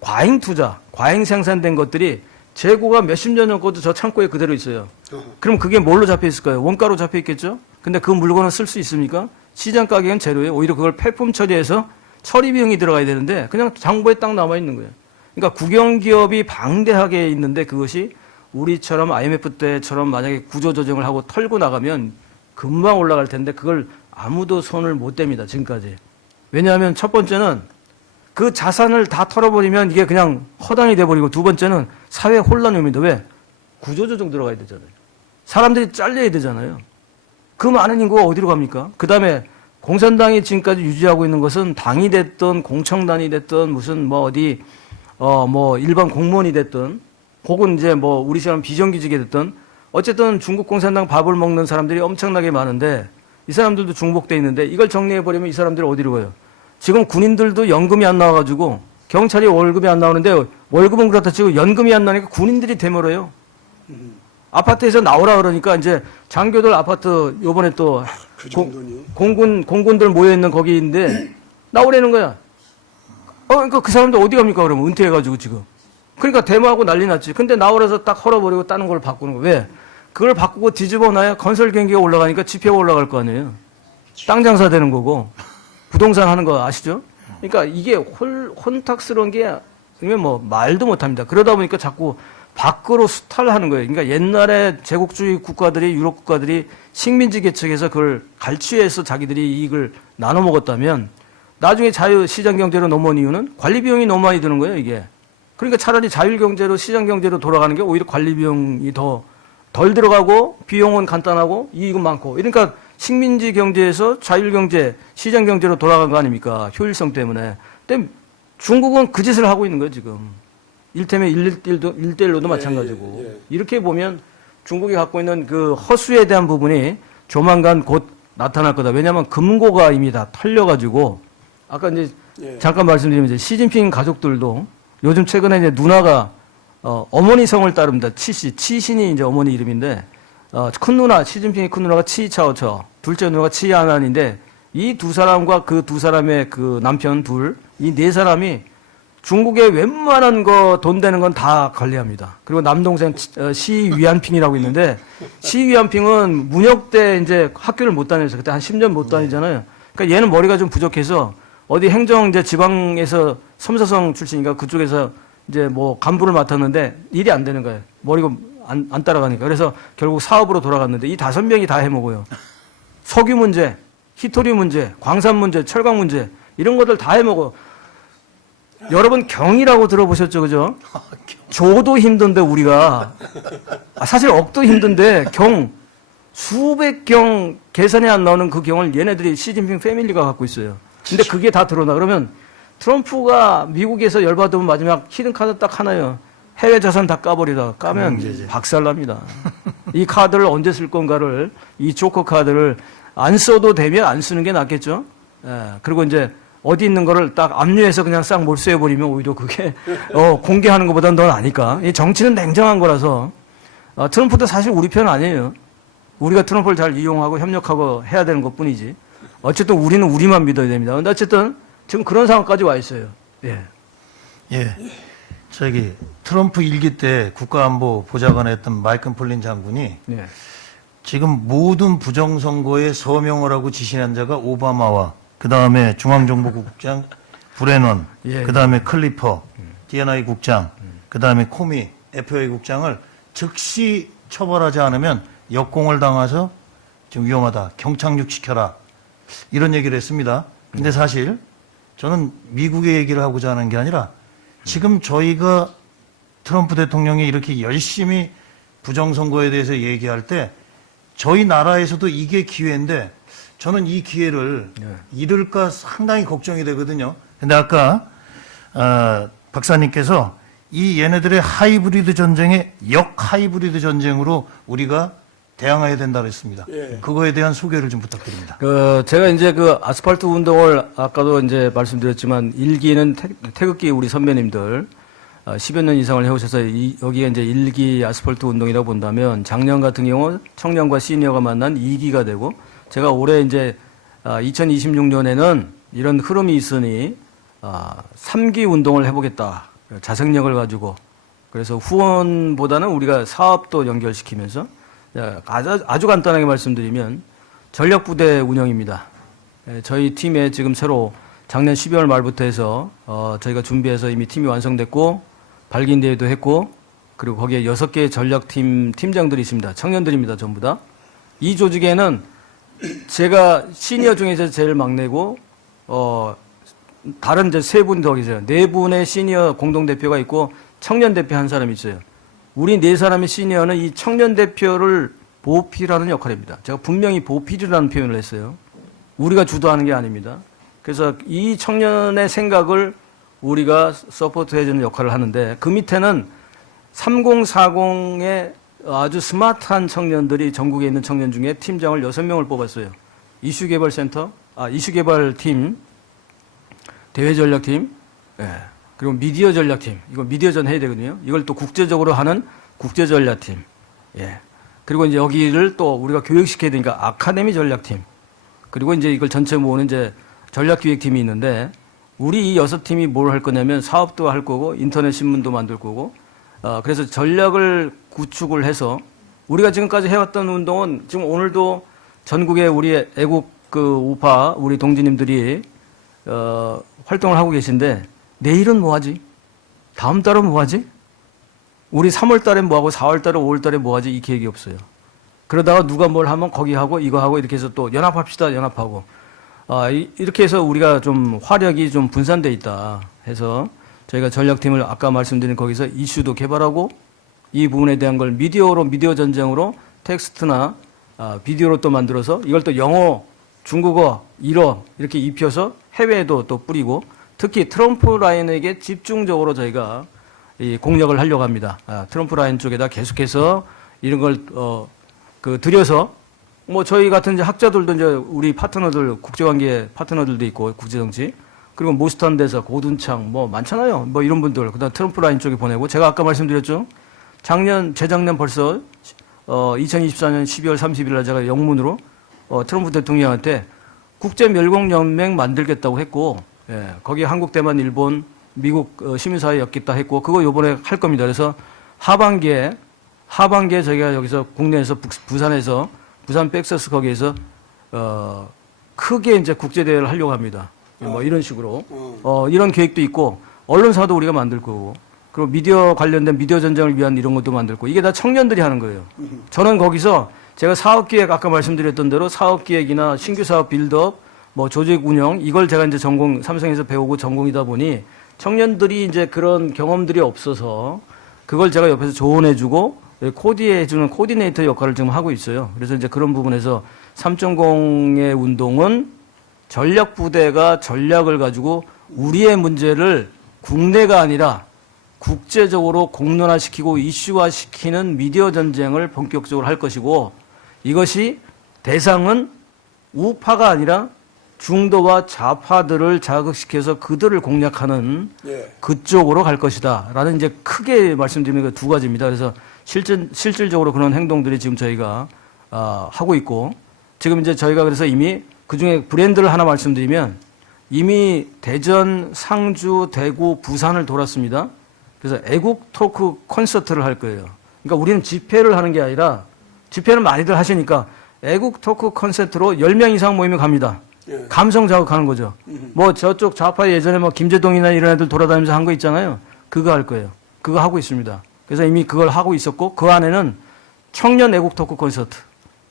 과잉 투자, 과잉 생산된 것들이 재고가 몇십 년 전 것도 저 창고에 그대로 있어요. 그럼 그게 뭘로 잡혀 있을까요? 원가로 잡혀 있겠죠? 근데 그 물건을 쓸 수 있습니까? 시장 가격은 제로예요. 오히려 그걸 폐품 처리해서 처리 비용이 들어가야 되는데 그냥 장부에 딱 남아 있는 거예요. 그러니까 국영기업이 방대하게 있는데 그것이 우리처럼 IMF 때처럼 만약에 구조조정을 하고 털고 나가면 금방 올라갈 텐데 그걸 아무도 손을 못 댑니다. 지금까지. 왜냐하면 첫 번째는 그 자산을 다 털어버리면 이게 그냥 허당이 돼버리고 두 번째는 사회 혼란이 옵니다. 왜? 구조조정 들어가야 되잖아요. 사람들이 잘려야 되잖아요. 그 많은 인구가 어디로 갑니까? 그 다음에 공산당이 지금까지 유지하고 있는 것은 당이 됐든 공청단이 됐든 무슨 일반 공무원이 됐든 혹은 이제 우리처럼 비정규직이 됐든 어쨌든 중국 공산당 밥을 먹는 사람들이 엄청나게 많은데 이 사람들도 중복돼 있는데 이걸 정리해버리면 이 사람들이 어디로 가요? 지금 군인들도 연금이 안 나와가지고 경찰이 월급이 안 나오는데 월급은 그렇다 치고 연금이 안 나니까 군인들이 되물어요. 아파트에서 나오라 그러니까 이제 장교들 아파트 요번에 또 그 정도니? 공군들 모여있는 거기인데 나오라는 거야. 그러니까 그 사람들 어디 갑니까 그러면 은퇴해가지고 지금. 그러니까 데모하고 난리 났지. 근데 나오라서 딱 헐어버리고 다른 걸 바꾸는 거. 왜? 그걸 바꾸고 뒤집어 놔야 건설 경기가 올라가니까 지표가 올라갈 거 아니에요. 땅 장사 되는 거고 부동산 하는 거 아시죠? 그러니까 이게 혼탁스러운 게 말도 못합니다. 그러다 보니까 자꾸 밖으로 수탈하는 거예요. 그러니까 옛날에 제국주의 국가들이 유럽 국가들이 식민지 개척해서 그걸 갈취해서 자기들이 이익을 나눠 먹었다면 나중에 자유시장 경제로 넘어온 이유는 관리 비용이 너무 많이 드는 거예요. 이게. 그러니까 차라리 자율경제로 시장경제로 돌아가는 게 오히려 관리비용이 덜 들어가고 비용은 간단하고 이익은 많고 그러니까 식민지 경제에서 자율경제, 시장경제로 돌아간 거 아닙니까? 효율성 때문에. 근데 중국은 그 짓을 하고 있는 거예요 지금. 일테면 1대1로도 마찬가지고. 예. 이렇게 보면 중국이 갖고 있는 그 허수에 대한 부분이 조만간 곧 나타날 거다. 왜냐하면 금고가 이미 다 털려가지고 아까 이제 잠깐 말씀드리면 이제 시진핑 가족들도 요즘 최근에 이제 누나가 어머니 성을 따릅니다. 치신이 이제 어머니 이름인데 큰 누나 시진핑의 큰 누나가 치차오처, 둘째 누나가 치아난인데 이 두 사람과 그 두 사람의 그 남편 둘, 이 네 사람이 중국의 웬만한 거 돈 되는 건 다 관리합니다. 그리고 남동생 시 위안핑이라고 있는데 시 위안핑은 문역 때 이제 학교를 못 다녀서 그때 한 10년 못 다니잖아요. 그러니까 얘는 머리가 좀 부족해서 어디 행정 이제 지방에서 섬사성 출신인가 그쪽에서 이제 뭐 간부를 맡았는데 일이 안 되는 거예요. 머리가 안 따라가니까. 그래서 결국 사업으로 돌아갔는데 이 5명이 다 해먹어요. 석유 문제, 히토리 문제, 광산 문제, 철강 문제 이런 것들 다 해먹어. 여러분 경이라고 들어보셨죠, 그죠? 조도 힘든데 우리가 사실 억도 힘든데 경 수백 경 계산이 안 나오는 그 경을 얘네들이 시진핑 패밀리가 갖고 있어요. 근데 그게 다 드러나. 그러면 트럼프가 미국에서 열받으면 마지막 히든 카드 딱 하나요. 해외 자산 다 까버리다. 까면 박살납니다. 이 카드를 언제 쓸 건가를 이 조커 카드를 안 써도 되면 안 쓰는 게 낫겠죠. 예, 그리고 이제 어디 있는 거를 딱 압류해서 그냥 싹 몰수해버리면 오히려 그게 공개하는 것보다는 더 나니까. 이 정치는 냉정한 거라서 트럼프도 사실 우리 편 아니에요. 우리가 트럼프를 잘 이용하고 협력하고 해야 되는 것뿐이지. 어쨌든 우리는 우리만 믿어야 됩니다. 근데 어쨌든 지금 그런 상황까지 와 있어요. 예. 예. 저기 트럼프 일기 때 국가안보 보좌관에 했던 마이클 폴린 장군이 예. 지금 모든 부정선거에 서명을 하고 지시한 자가 오바마와 그 다음에 중앙정보국장 브레넌, 예, 그 다음에 클리퍼, D&I 국장, 그 다음에 코미, FOA 국장을 즉시 처벌하지 않으면 역공을 당해서 지금 위험하다. 경착륙 시켜라. 이런 얘기를 했습니다. 근데 사실 저는 미국의 얘기를 하고자 하는 게 아니라 지금 저희가 트럼프 대통령이 이렇게 열심히 부정선거에 대해서 얘기할 때 저희 나라에서도 이게 기회인데 저는 이 기회를 잃을까 상당히 걱정이 되거든요. 근데 아까 박사님께서 이 얘네들의 하이브리드 전쟁에 역하이브리드 전쟁으로 우리가 대항해야 된다 그랬습니다. 예. 그거에 대한 소개를 좀 부탁드립니다. 제가 이제 그 아스팔트 운동을 아까도 이제 말씀드렸지만 일기는 태극기 우리 선배님들 10여 년 이상을 해오셔서 여기에 이제 1기 아스팔트 운동이라고 본다면 작년 같은 경우 청년과 시니어가 만난 2기가 되고 제가 올해 이제 2026년에는 이런 흐름이 있으니 3기 운동을 해보겠다. 자생력을 가지고. 그래서 후원보다는 우리가 사업도 연결시키면서 아주 간단하게 말씀드리면 전력부대 운영입니다. 저희 팀에 지금 새로 작년 12월 말부터 해서 저희가 준비해서 이미 팀이 완성됐고 발기인 대회도 했고 그리고 거기에 6개의 전략팀 팀장들이 있습니다. 청년들입니다. 전부 다. 이 조직에는 제가 시니어 중에서 제일 막내고 다른 이제 3분 더 계세요. 4분의 시니어 공동대표가 있고 청년 대표 한 사람이 있어요. 우리 4사람의 시니어는 이 청년 대표를 보필하는 역할입니다. 제가 분명히 보필이라는 표현을 했어요. 우리가 주도하는 게 아닙니다. 그래서 이 청년의 생각을 우리가 서포트해주는 역할을 하는데 그 밑에는 3040의 아주 스마트한 청년들이 전국에 있는 청년 중에 팀장을 6명을 뽑았어요. 이슈개발센터, 이슈개발팀, 대외전략팀, 예. 그리고 미디어 전략팀. 이거 미디어전 해야 되거든요. 이걸 또 국제적으로 하는 국제전략팀. 예. 그리고 이제 여기를 또 우리가 교육시켜야 되니까 아카데미 전략팀. 그리고 이제 이걸 전체 모으는 이제 전략기획팀이 있는데 우리 이 6팀이 뭘 할 거냐면 사업도 할 거고 인터넷 신문도 만들 거고 그래서 전략을 구축을 해서 우리가 지금까지 해왔던 운동은 지금 오늘도 전국에 우리 애국 그 우파 우리 동지님들이 활동을 하고 계신데 내일은 뭐 하지? 다음 달은 뭐 하지? 우리 3월 달에 뭐 하고 4월 달에 5월 달에 뭐 하지? 이 계획이 없어요. 그러다가 누가 뭘 하면 거기 하고 이거 하고 이렇게 해서 또 연합합시다. 연합하고. 이렇게 해서 우리가 좀 화력이 좀 분산돼 있다 해서 저희가 전략팀을 아까 말씀드린 거기서 이슈도 개발하고 이 부분에 대한 걸 미디어 전쟁으로 텍스트나 비디오로 또 만들어서 이걸 또 영어, 중국어, 일어 이렇게 입혀서 해외에도 또 뿌리고 특히 트럼프 라인에게 집중적으로 저희가 이 공략을 하려고 합니다. 트럼프 라인 쪽에다 계속해서 이런 걸 들여서 뭐 저희 같은 이제 학자들도 이제 우리 파트너들 국제관계 파트너들도 있고 국제정치 그리고 모스탄 대사 고둔창 뭐 많잖아요. 뭐 이런 분들 그다음 트럼프 라인 쪽에 보내고 제가 아까 말씀드렸죠. 재작년 벌써 2024년 12월 30일 날 제가 영문으로 트럼프 대통령한테 국제멸공연맹 만들겠다고 했고 예, 거기 한국, 대만, 일본, 미국 시민사회 엮겠다 했고 그거 요번에 할 겁니다. 그래서 하반기에 저희가 여기서 국내에서 부산에서 부산 백서스 거기에서 크게 이제 국제 대회를 하려고 합니다. 뭐 이런 식으로 이런 계획도 있고 언론사도 우리가 만들 거고 그리고 미디어 관련된 미디어 전쟁을 위한 이런 것도 만들 거고 이게 다 청년들이 하는 거예요. 저는 거기서 제가 사업기획 아까 말씀드렸던 대로 사업기획이나 신규 사업 빌드업 뭐 조직 운영 이걸 제가 이제 전공 삼성에서 배우고 전공이다 보니 청년들이 이제 그런 경험들이 없어서 그걸 제가 옆에서 조언해주고 코디해주는 코디네이터 역할을 지금 하고 있어요. 그래서 이제 그런 부분에서 3.0의 운동은 전략 부대가 전략을 가지고 우리의 문제를 국내가 아니라 국제적으로 공론화시키고 이슈화시키는 미디어 전쟁을 본격적으로 할 것이고 이것이 대상은 우파가 아니라 중도와 좌파들을 자극시켜서 그들을 공략하는 그쪽으로 갈 것이다. 라는 이제 크게 말씀드리는 게 두 가지입니다. 그래서 실질적으로 그런 행동들이 지금 저희가 하고 있고 지금 이제 저희가 그래서 이미 그 중에 브랜드를 하나 말씀드리면 이미 대전, 상주, 대구, 부산을 돌았습니다. 그래서 애국 토크 콘서트를 할 거예요. 그러니까 우리는 집회를 하는 게 아니라 집회는 많이들 하시니까 애국 토크 콘서트로 10명 이상 모이면 갑니다. 감성 자극하는 거죠. 뭐 저쪽 좌파 예전에 뭐 김재동이나 이런 애들 돌아다니면서 한 거 있잖아요. 그거 할 거예요. 그거 하고 있습니다. 그래서 이미 그걸 하고 있었고 그 안에는 청년 애국 토크 콘서트,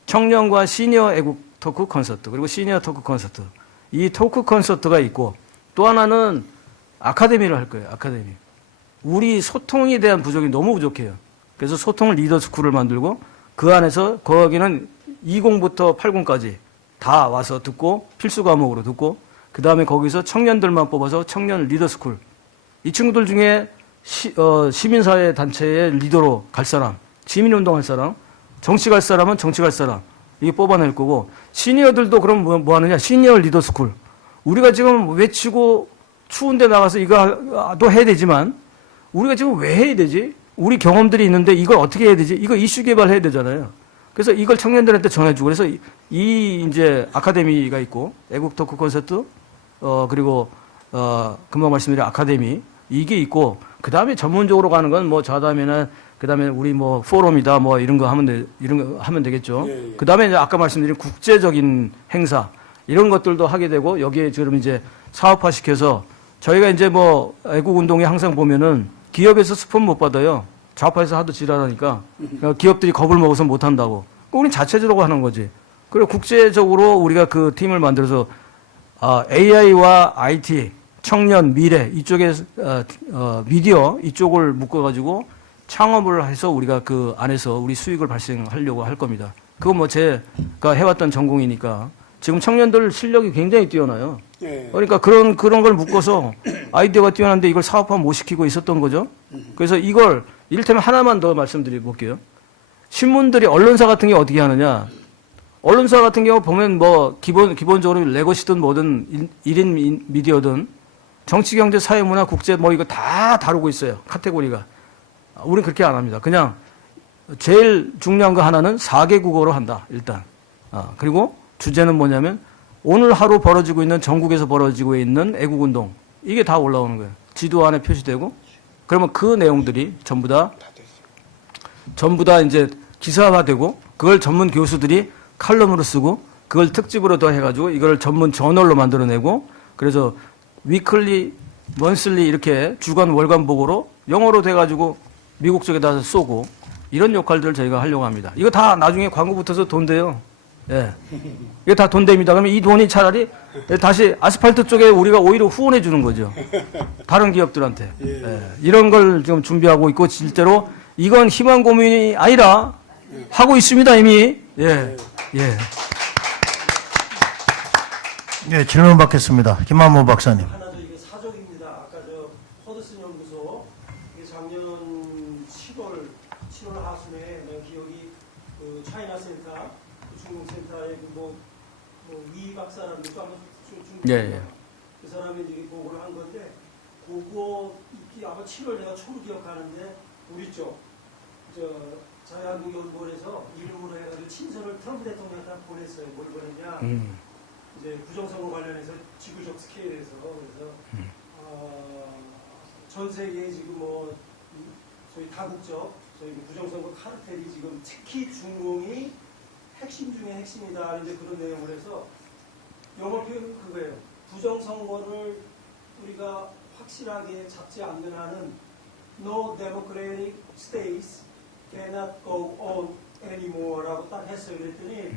청년과 시니어 애국 토크 콘서트, 그리고 시니어 토크 콘서트. 이 토크 콘서트가 있고 또 하나는 아카데미를 할 거예요. 아카데미. 우리 소통에 대한 부족이 너무 부족해요. 그래서 소통 리더 스쿨을 만들고 그 안에서 거기는 20부터 80까지 다 와서 듣고 필수 과목으로 듣고 그 다음에 거기서 청년들만 뽑아서 청년 리더 스쿨. 이 친구들 중에 시민사회 단체의 리더로 갈 사람, 시민운동 할 사람, 정치 갈 사람은 정치 갈 사람 이게 뽑아낼 거고 시니어들도 그럼 뭐 하느냐 시니어 리더 스쿨. 우리가 지금 외치고 추운데 나가서 이거도 해야 되지만 우리가 지금 왜 해야 되지? 우리 경험들이 있는데 이걸 어떻게 해야 되지? 이거 이슈 개발해야 되잖아요. 그래서 이걸 청년들한테 전해주고 그래서 이 이제 아카데미가 있고 애국 토크 콘서트 그리고 금방 말씀드린 아카데미 이게 있고 그 다음에 전문적으로 가는 건 뭐 좌담이나 그 다음에 우리 뭐 포럼이다 뭐 이런 거 하면 되겠죠. 그 다음에 이제 아까 말씀드린 국제적인 행사 이런 것들도 하게 되고 여기에 지금 이제 사업화 시켜서 저희가 이제 뭐 애국 운동에 항상 보면은 기업에서 스폰 못 받아요. 좌파에서 하도 지랄하니까 기업들이 겁을 먹어서 못 한다고. 우린 자체적으로 하는 거지. 그리고 국제적으로 우리가 그 팀을 만들어서 AI와 IT, 청년, 미래 이쪽에 미디어 이쪽을 묶어가지고 창업을 해서 우리가 그 안에서 우리 수익을 발생하려고 할 겁니다. 그건 뭐 제가 해왔던 전공이니까 지금 청년들 실력이 굉장히 뛰어나요. 그러니까 그런 걸 묶어서 아이디어가 뛰어난데 이걸 사업화 못 시키고 있었던 거죠. 그래서 이걸 이를테면 하나만 더 말씀드려 볼게요. 신문들이 언론사 같은 게 어떻게 하느냐. 언론사 같은 경우 보면 뭐 기본적으로 레거시든 뭐든 1인 미디어든 정치, 경제, 사회, 문화, 국제 뭐 이거 다 다루고 있어요. 카테고리가. 우리는 그렇게 안 합니다. 그냥 제일 중요한 거 하나는 4개국어로 한다. 일단. 그리고 주제는 뭐냐면 오늘 하루 벌어지고 있는 전국에서 벌어지고 있는 애국운동 이게 다 올라오는 거예요. 지도 안에 표시되고 그러면 그 내용들이 전부 다 이제 기사화되고 그걸 전문 교수들이 칼럼으로 쓰고 그걸 특집으로 더 해가지고 이걸 전문 저널로 만들어내고 그래서 위클리, 먼슬리 이렇게 주간 월간 보고로 영어로 돼가지고 미국 쪽에다 쏘고 이런 역할들을 저희가 하려고 합니다. 이거 다 나중에 광고 붙어서 돈 돼요. 예. 이게 다 돈 됩니다. 그러면 이 돈이 차라리 다시 아스팔트 쪽에 우리가 오히려 후원해 주는 거죠. 다른 기업들한테. 예. 이런 걸 지금 준비하고 있고 실제로 이건 희망 고민이 아니라 하고 있습니다 이미. 예. 예. 예, 질문 받겠습니다. 김만모 박사님. 하나 더 이게 사족입니다. 아까 저 허드슨 연구소 이게 작년 7월 하순에 내 기억이 그 차이나 센터, 그 중국 센터의 뭐 위 박사라는 거 아마 중국 예. 그 사람이 이제 보고를 한 건데 그거 아마 7월 내가 초로 기억하는데 우리 쪽 자유한국연구원에서 이름으로 해가지고 친서를 트럼프 대통령한테 보냈어요. 뭘 보냈냐? 이제 부정선거 관련해서 지구적 스케일에서 그래서 전 세계에 지금 뭐 저희 다국적 저희 부정선거 카르텔이 지금 특히 중공이 핵심 중에 핵심이다 이제 그런 내용을 해서 영어 표현은 그거예요. 부정선거를 우리가 확실하게 잡지 않는 한은 No democratic states cannot go on anymore 라고 딱 했어요. 그랬더니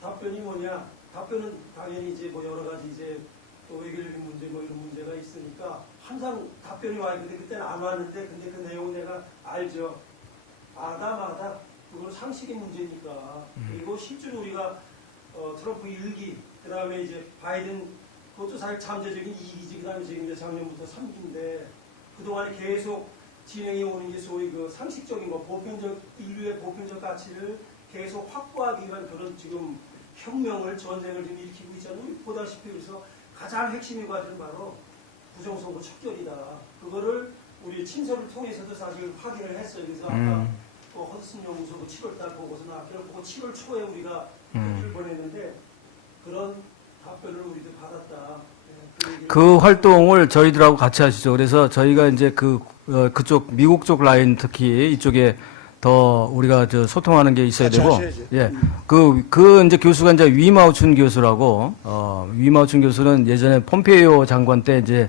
답변이 뭐냐? 답변은 당연히 이제 뭐 여러 가지 이제 또 외교적인 문제 뭐 이런 문제가 있으니까 항상 답변이 와 있는데 그때는 안 왔는데 근데 그 내용은 내가 알죠. 마다 그건 상식의 문제니까. 그리고 실제로 우리가 트럼프 일기 그다음에 이제 바이든 그것도 사실 잠재적인 2기지 그다음에 지금 이제 작년부터 3기인데 그동안에 계속 진행해 오는 게 소위 그 상식적인 거 보편적 인류의 보편적 가치를 계속 확보하기 위한 그런 지금 혁명을 전쟁을 지금 일으키고 있잖아요. 보다시피 그래서 가장 핵심인 것은 바로 부정선거 척결이다. 그거를 우리 친서를 통해서도 사실 확인을 했어요. 그래서 아까 허드슨 연구소도 7월달 보고서 나왔기를 보고 7월 초에 우리가 편지를 보냈는데 그런 답변을 우리도 받았다. 그 활동을 저희들하고 같이 하시죠. 그래서 저희가 이제 그쪽 미국 쪽 라인 특히 이쪽에 더 우리가 소통하는 게 있어야 같이 되고, 하셔야죠. 예, 이제 교수가 이제 위마우춘 교수라고, 위마우춘 교수는 예전에 폼페이오 장관 때 이제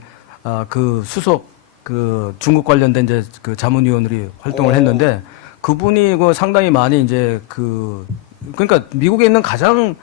그 수석 그 중국 관련된 이제 그 자문위원으로 활동을 했는데 그분이 상당히 많이 이제 그러니까 미국에 있는 가장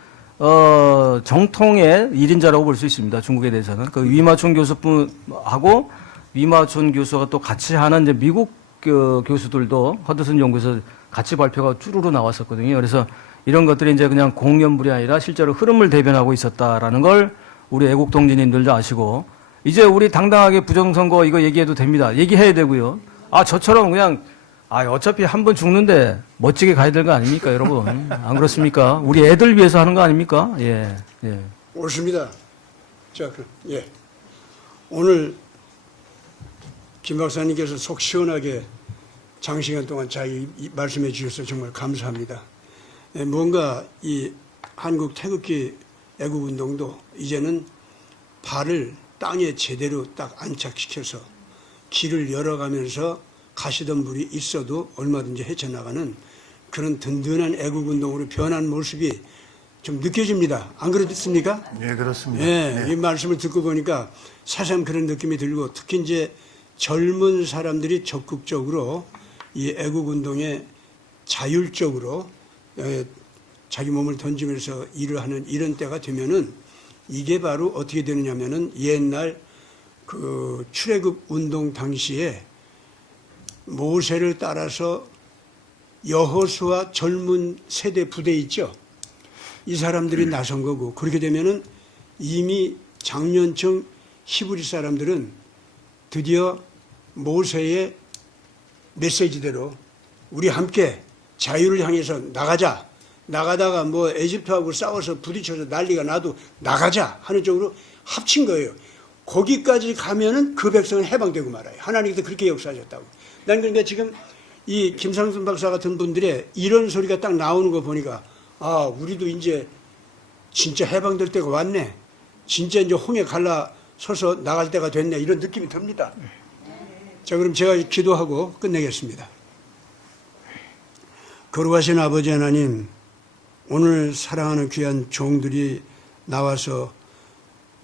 정통의 1인자라고 볼 수 있습니다. 중국에 대해서는. 그 위마춘 교수하고 위마춘 교수가 또 같이 하는 이제 미국 교수들도 허드슨 연구에서 같이 발표가 쭈루루 나왔었거든요. 그래서 이런 것들이 이제 그냥 공연불이 아니라 실제로 흐름을 대변하고 있었다라는 걸 우리 애국 동지님들도 아시고 이제 우리 당당하게 부정선거 이거 얘기해도 됩니다. 얘기해야 되고요. 저처럼 그냥 어차피 한 번 죽는데 멋지게 가야 될 거 아닙니까, 여러분? 안 그렇습니까? 우리 애들 위해서 하는 거 아닙니까? 예, 예. 옳습니다. 자, 예. 오늘 김 박사님께서 속 시원하게 장시간 동안 잘 말씀해 주셔서 정말 감사합니다. 예, 뭔가 이 한국 태극기 애국운동도 이제는 발을 땅에 제대로 딱 안착시켜서 길을 열어가면서 가시던 물이 있어도 얼마든지 헤쳐나가는 그런 든든한 애국운동으로 변한 모습이 좀 느껴집니다. 안 그렇습니까? 예, 그렇습니다. 예, 네. 이 말씀을 듣고 보니까 새삼 그런 느낌이 들고 특히 이제 젊은 사람들이 적극적으로 이 애국운동에 자율적으로 자기 몸을 던지면서 일을 하는 이런 때가 되면은 이게 바로 어떻게 되느냐면은 옛날 그 출애굽 운동 당시에 모세를 따라서 여호수아 젊은 세대 부대 있죠. 이 사람들이 나선 거고 그렇게 되면은 이미 장년층 히브리 사람들은 드디어 모세의 메시지대로 우리 함께 자유를 향해서 나가자. 나가다가 뭐 에집트하고 싸워서 부딪혀서 난리가 나도 나가자 하는 쪽으로 합친 거예요. 거기까지 가면은 그 백성은 해방되고 말아요. 하나님께서 그렇게 역사하셨다고. 난 그러니까 지금 이 김상순 박사 같은 분들의 이런 소리가 딱 나오는 거 보니까 우리도 이제 진짜 해방될 때가 왔네. 진짜 이제 홍해 갈라서서 나갈 때가 됐네. 이런 느낌이 듭니다. 자, 그럼 제가 기도하고 끝내겠습니다. 거룩하신 아버지 하나님, 오늘 사랑하는 귀한 종들이 나와서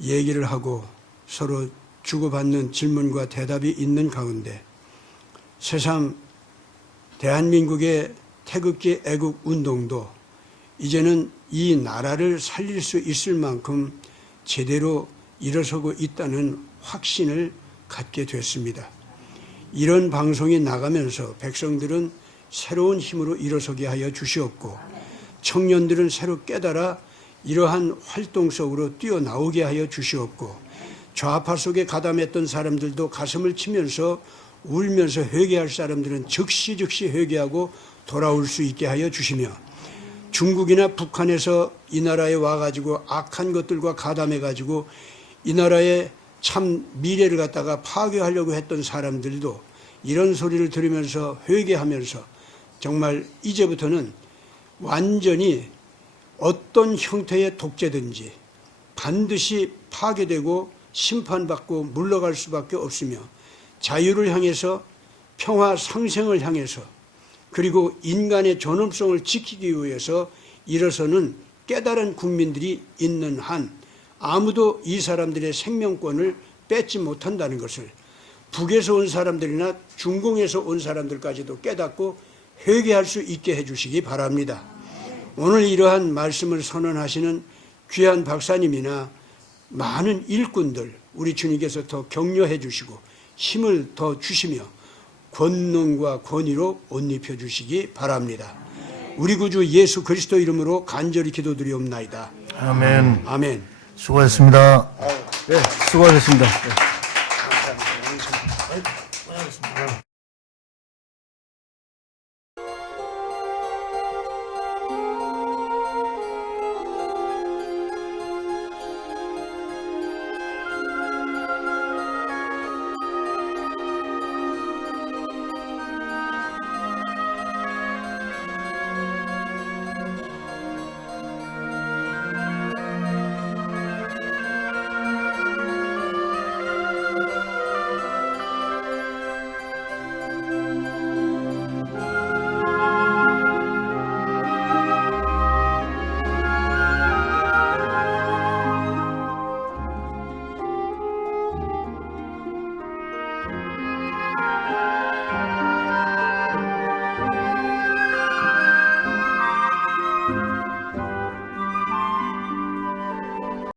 얘기를 하고 서로 주고받는 질문과 대답이 있는 가운데 새삼 대한민국의 태극기 애국 운동도 이제는 이 나라를 살릴 수 있을 만큼 제대로 일어서고 있다는 확신을 갖게 됐습니다. 이런 방송이 나가면서 백성들은 새로운 힘으로 일어서게 하여 주시옵고 청년들은 새로 깨달아 이러한 활동 속으로 뛰어나오게 하여 주시옵고 좌파 속에 가담했던 사람들도 가슴을 치면서 울면서 회개할 사람들은 즉시 회개하고 돌아올 수 있게 하여 주시며 중국이나 북한에서 이 나라에 와가지고 악한 것들과 가담해가지고 이 나라의 참 미래를 갖다가 파괴하려고 했던 사람들도 이런 소리를 들으면서 회개하면서 정말 이제부터는 완전히 어떤 형태의 독재든지 반드시 파괴되고 심판받고 물러갈 수밖에 없으며 자유를 향해서 평화 상생을 향해서 그리고 인간의 존엄성을 지키기 위해서 일어서는 깨달은 국민들이 있는 한 아무도 이 사람들의 생명권을 뺏지 못한다는 것을 북에서 온 사람들이나 중공에서 온 사람들까지도 깨닫고 회개할 수 있게 해주시기 바랍니다. 오늘 이러한 말씀을 선언하시는 귀한 박사님이나 많은 일꾼들 우리 주님께서 더 격려해 주시고 힘을 더 주시며 권능과 권위로 옷 입혀 주시기 바랍니다. 우리 구주 예수 그리스도 이름으로 간절히 기도드리옵나이다. 아멘. 아멘. 수고하셨습니다. 네, 수고하셨습니다. 네. 고생하셨습니다.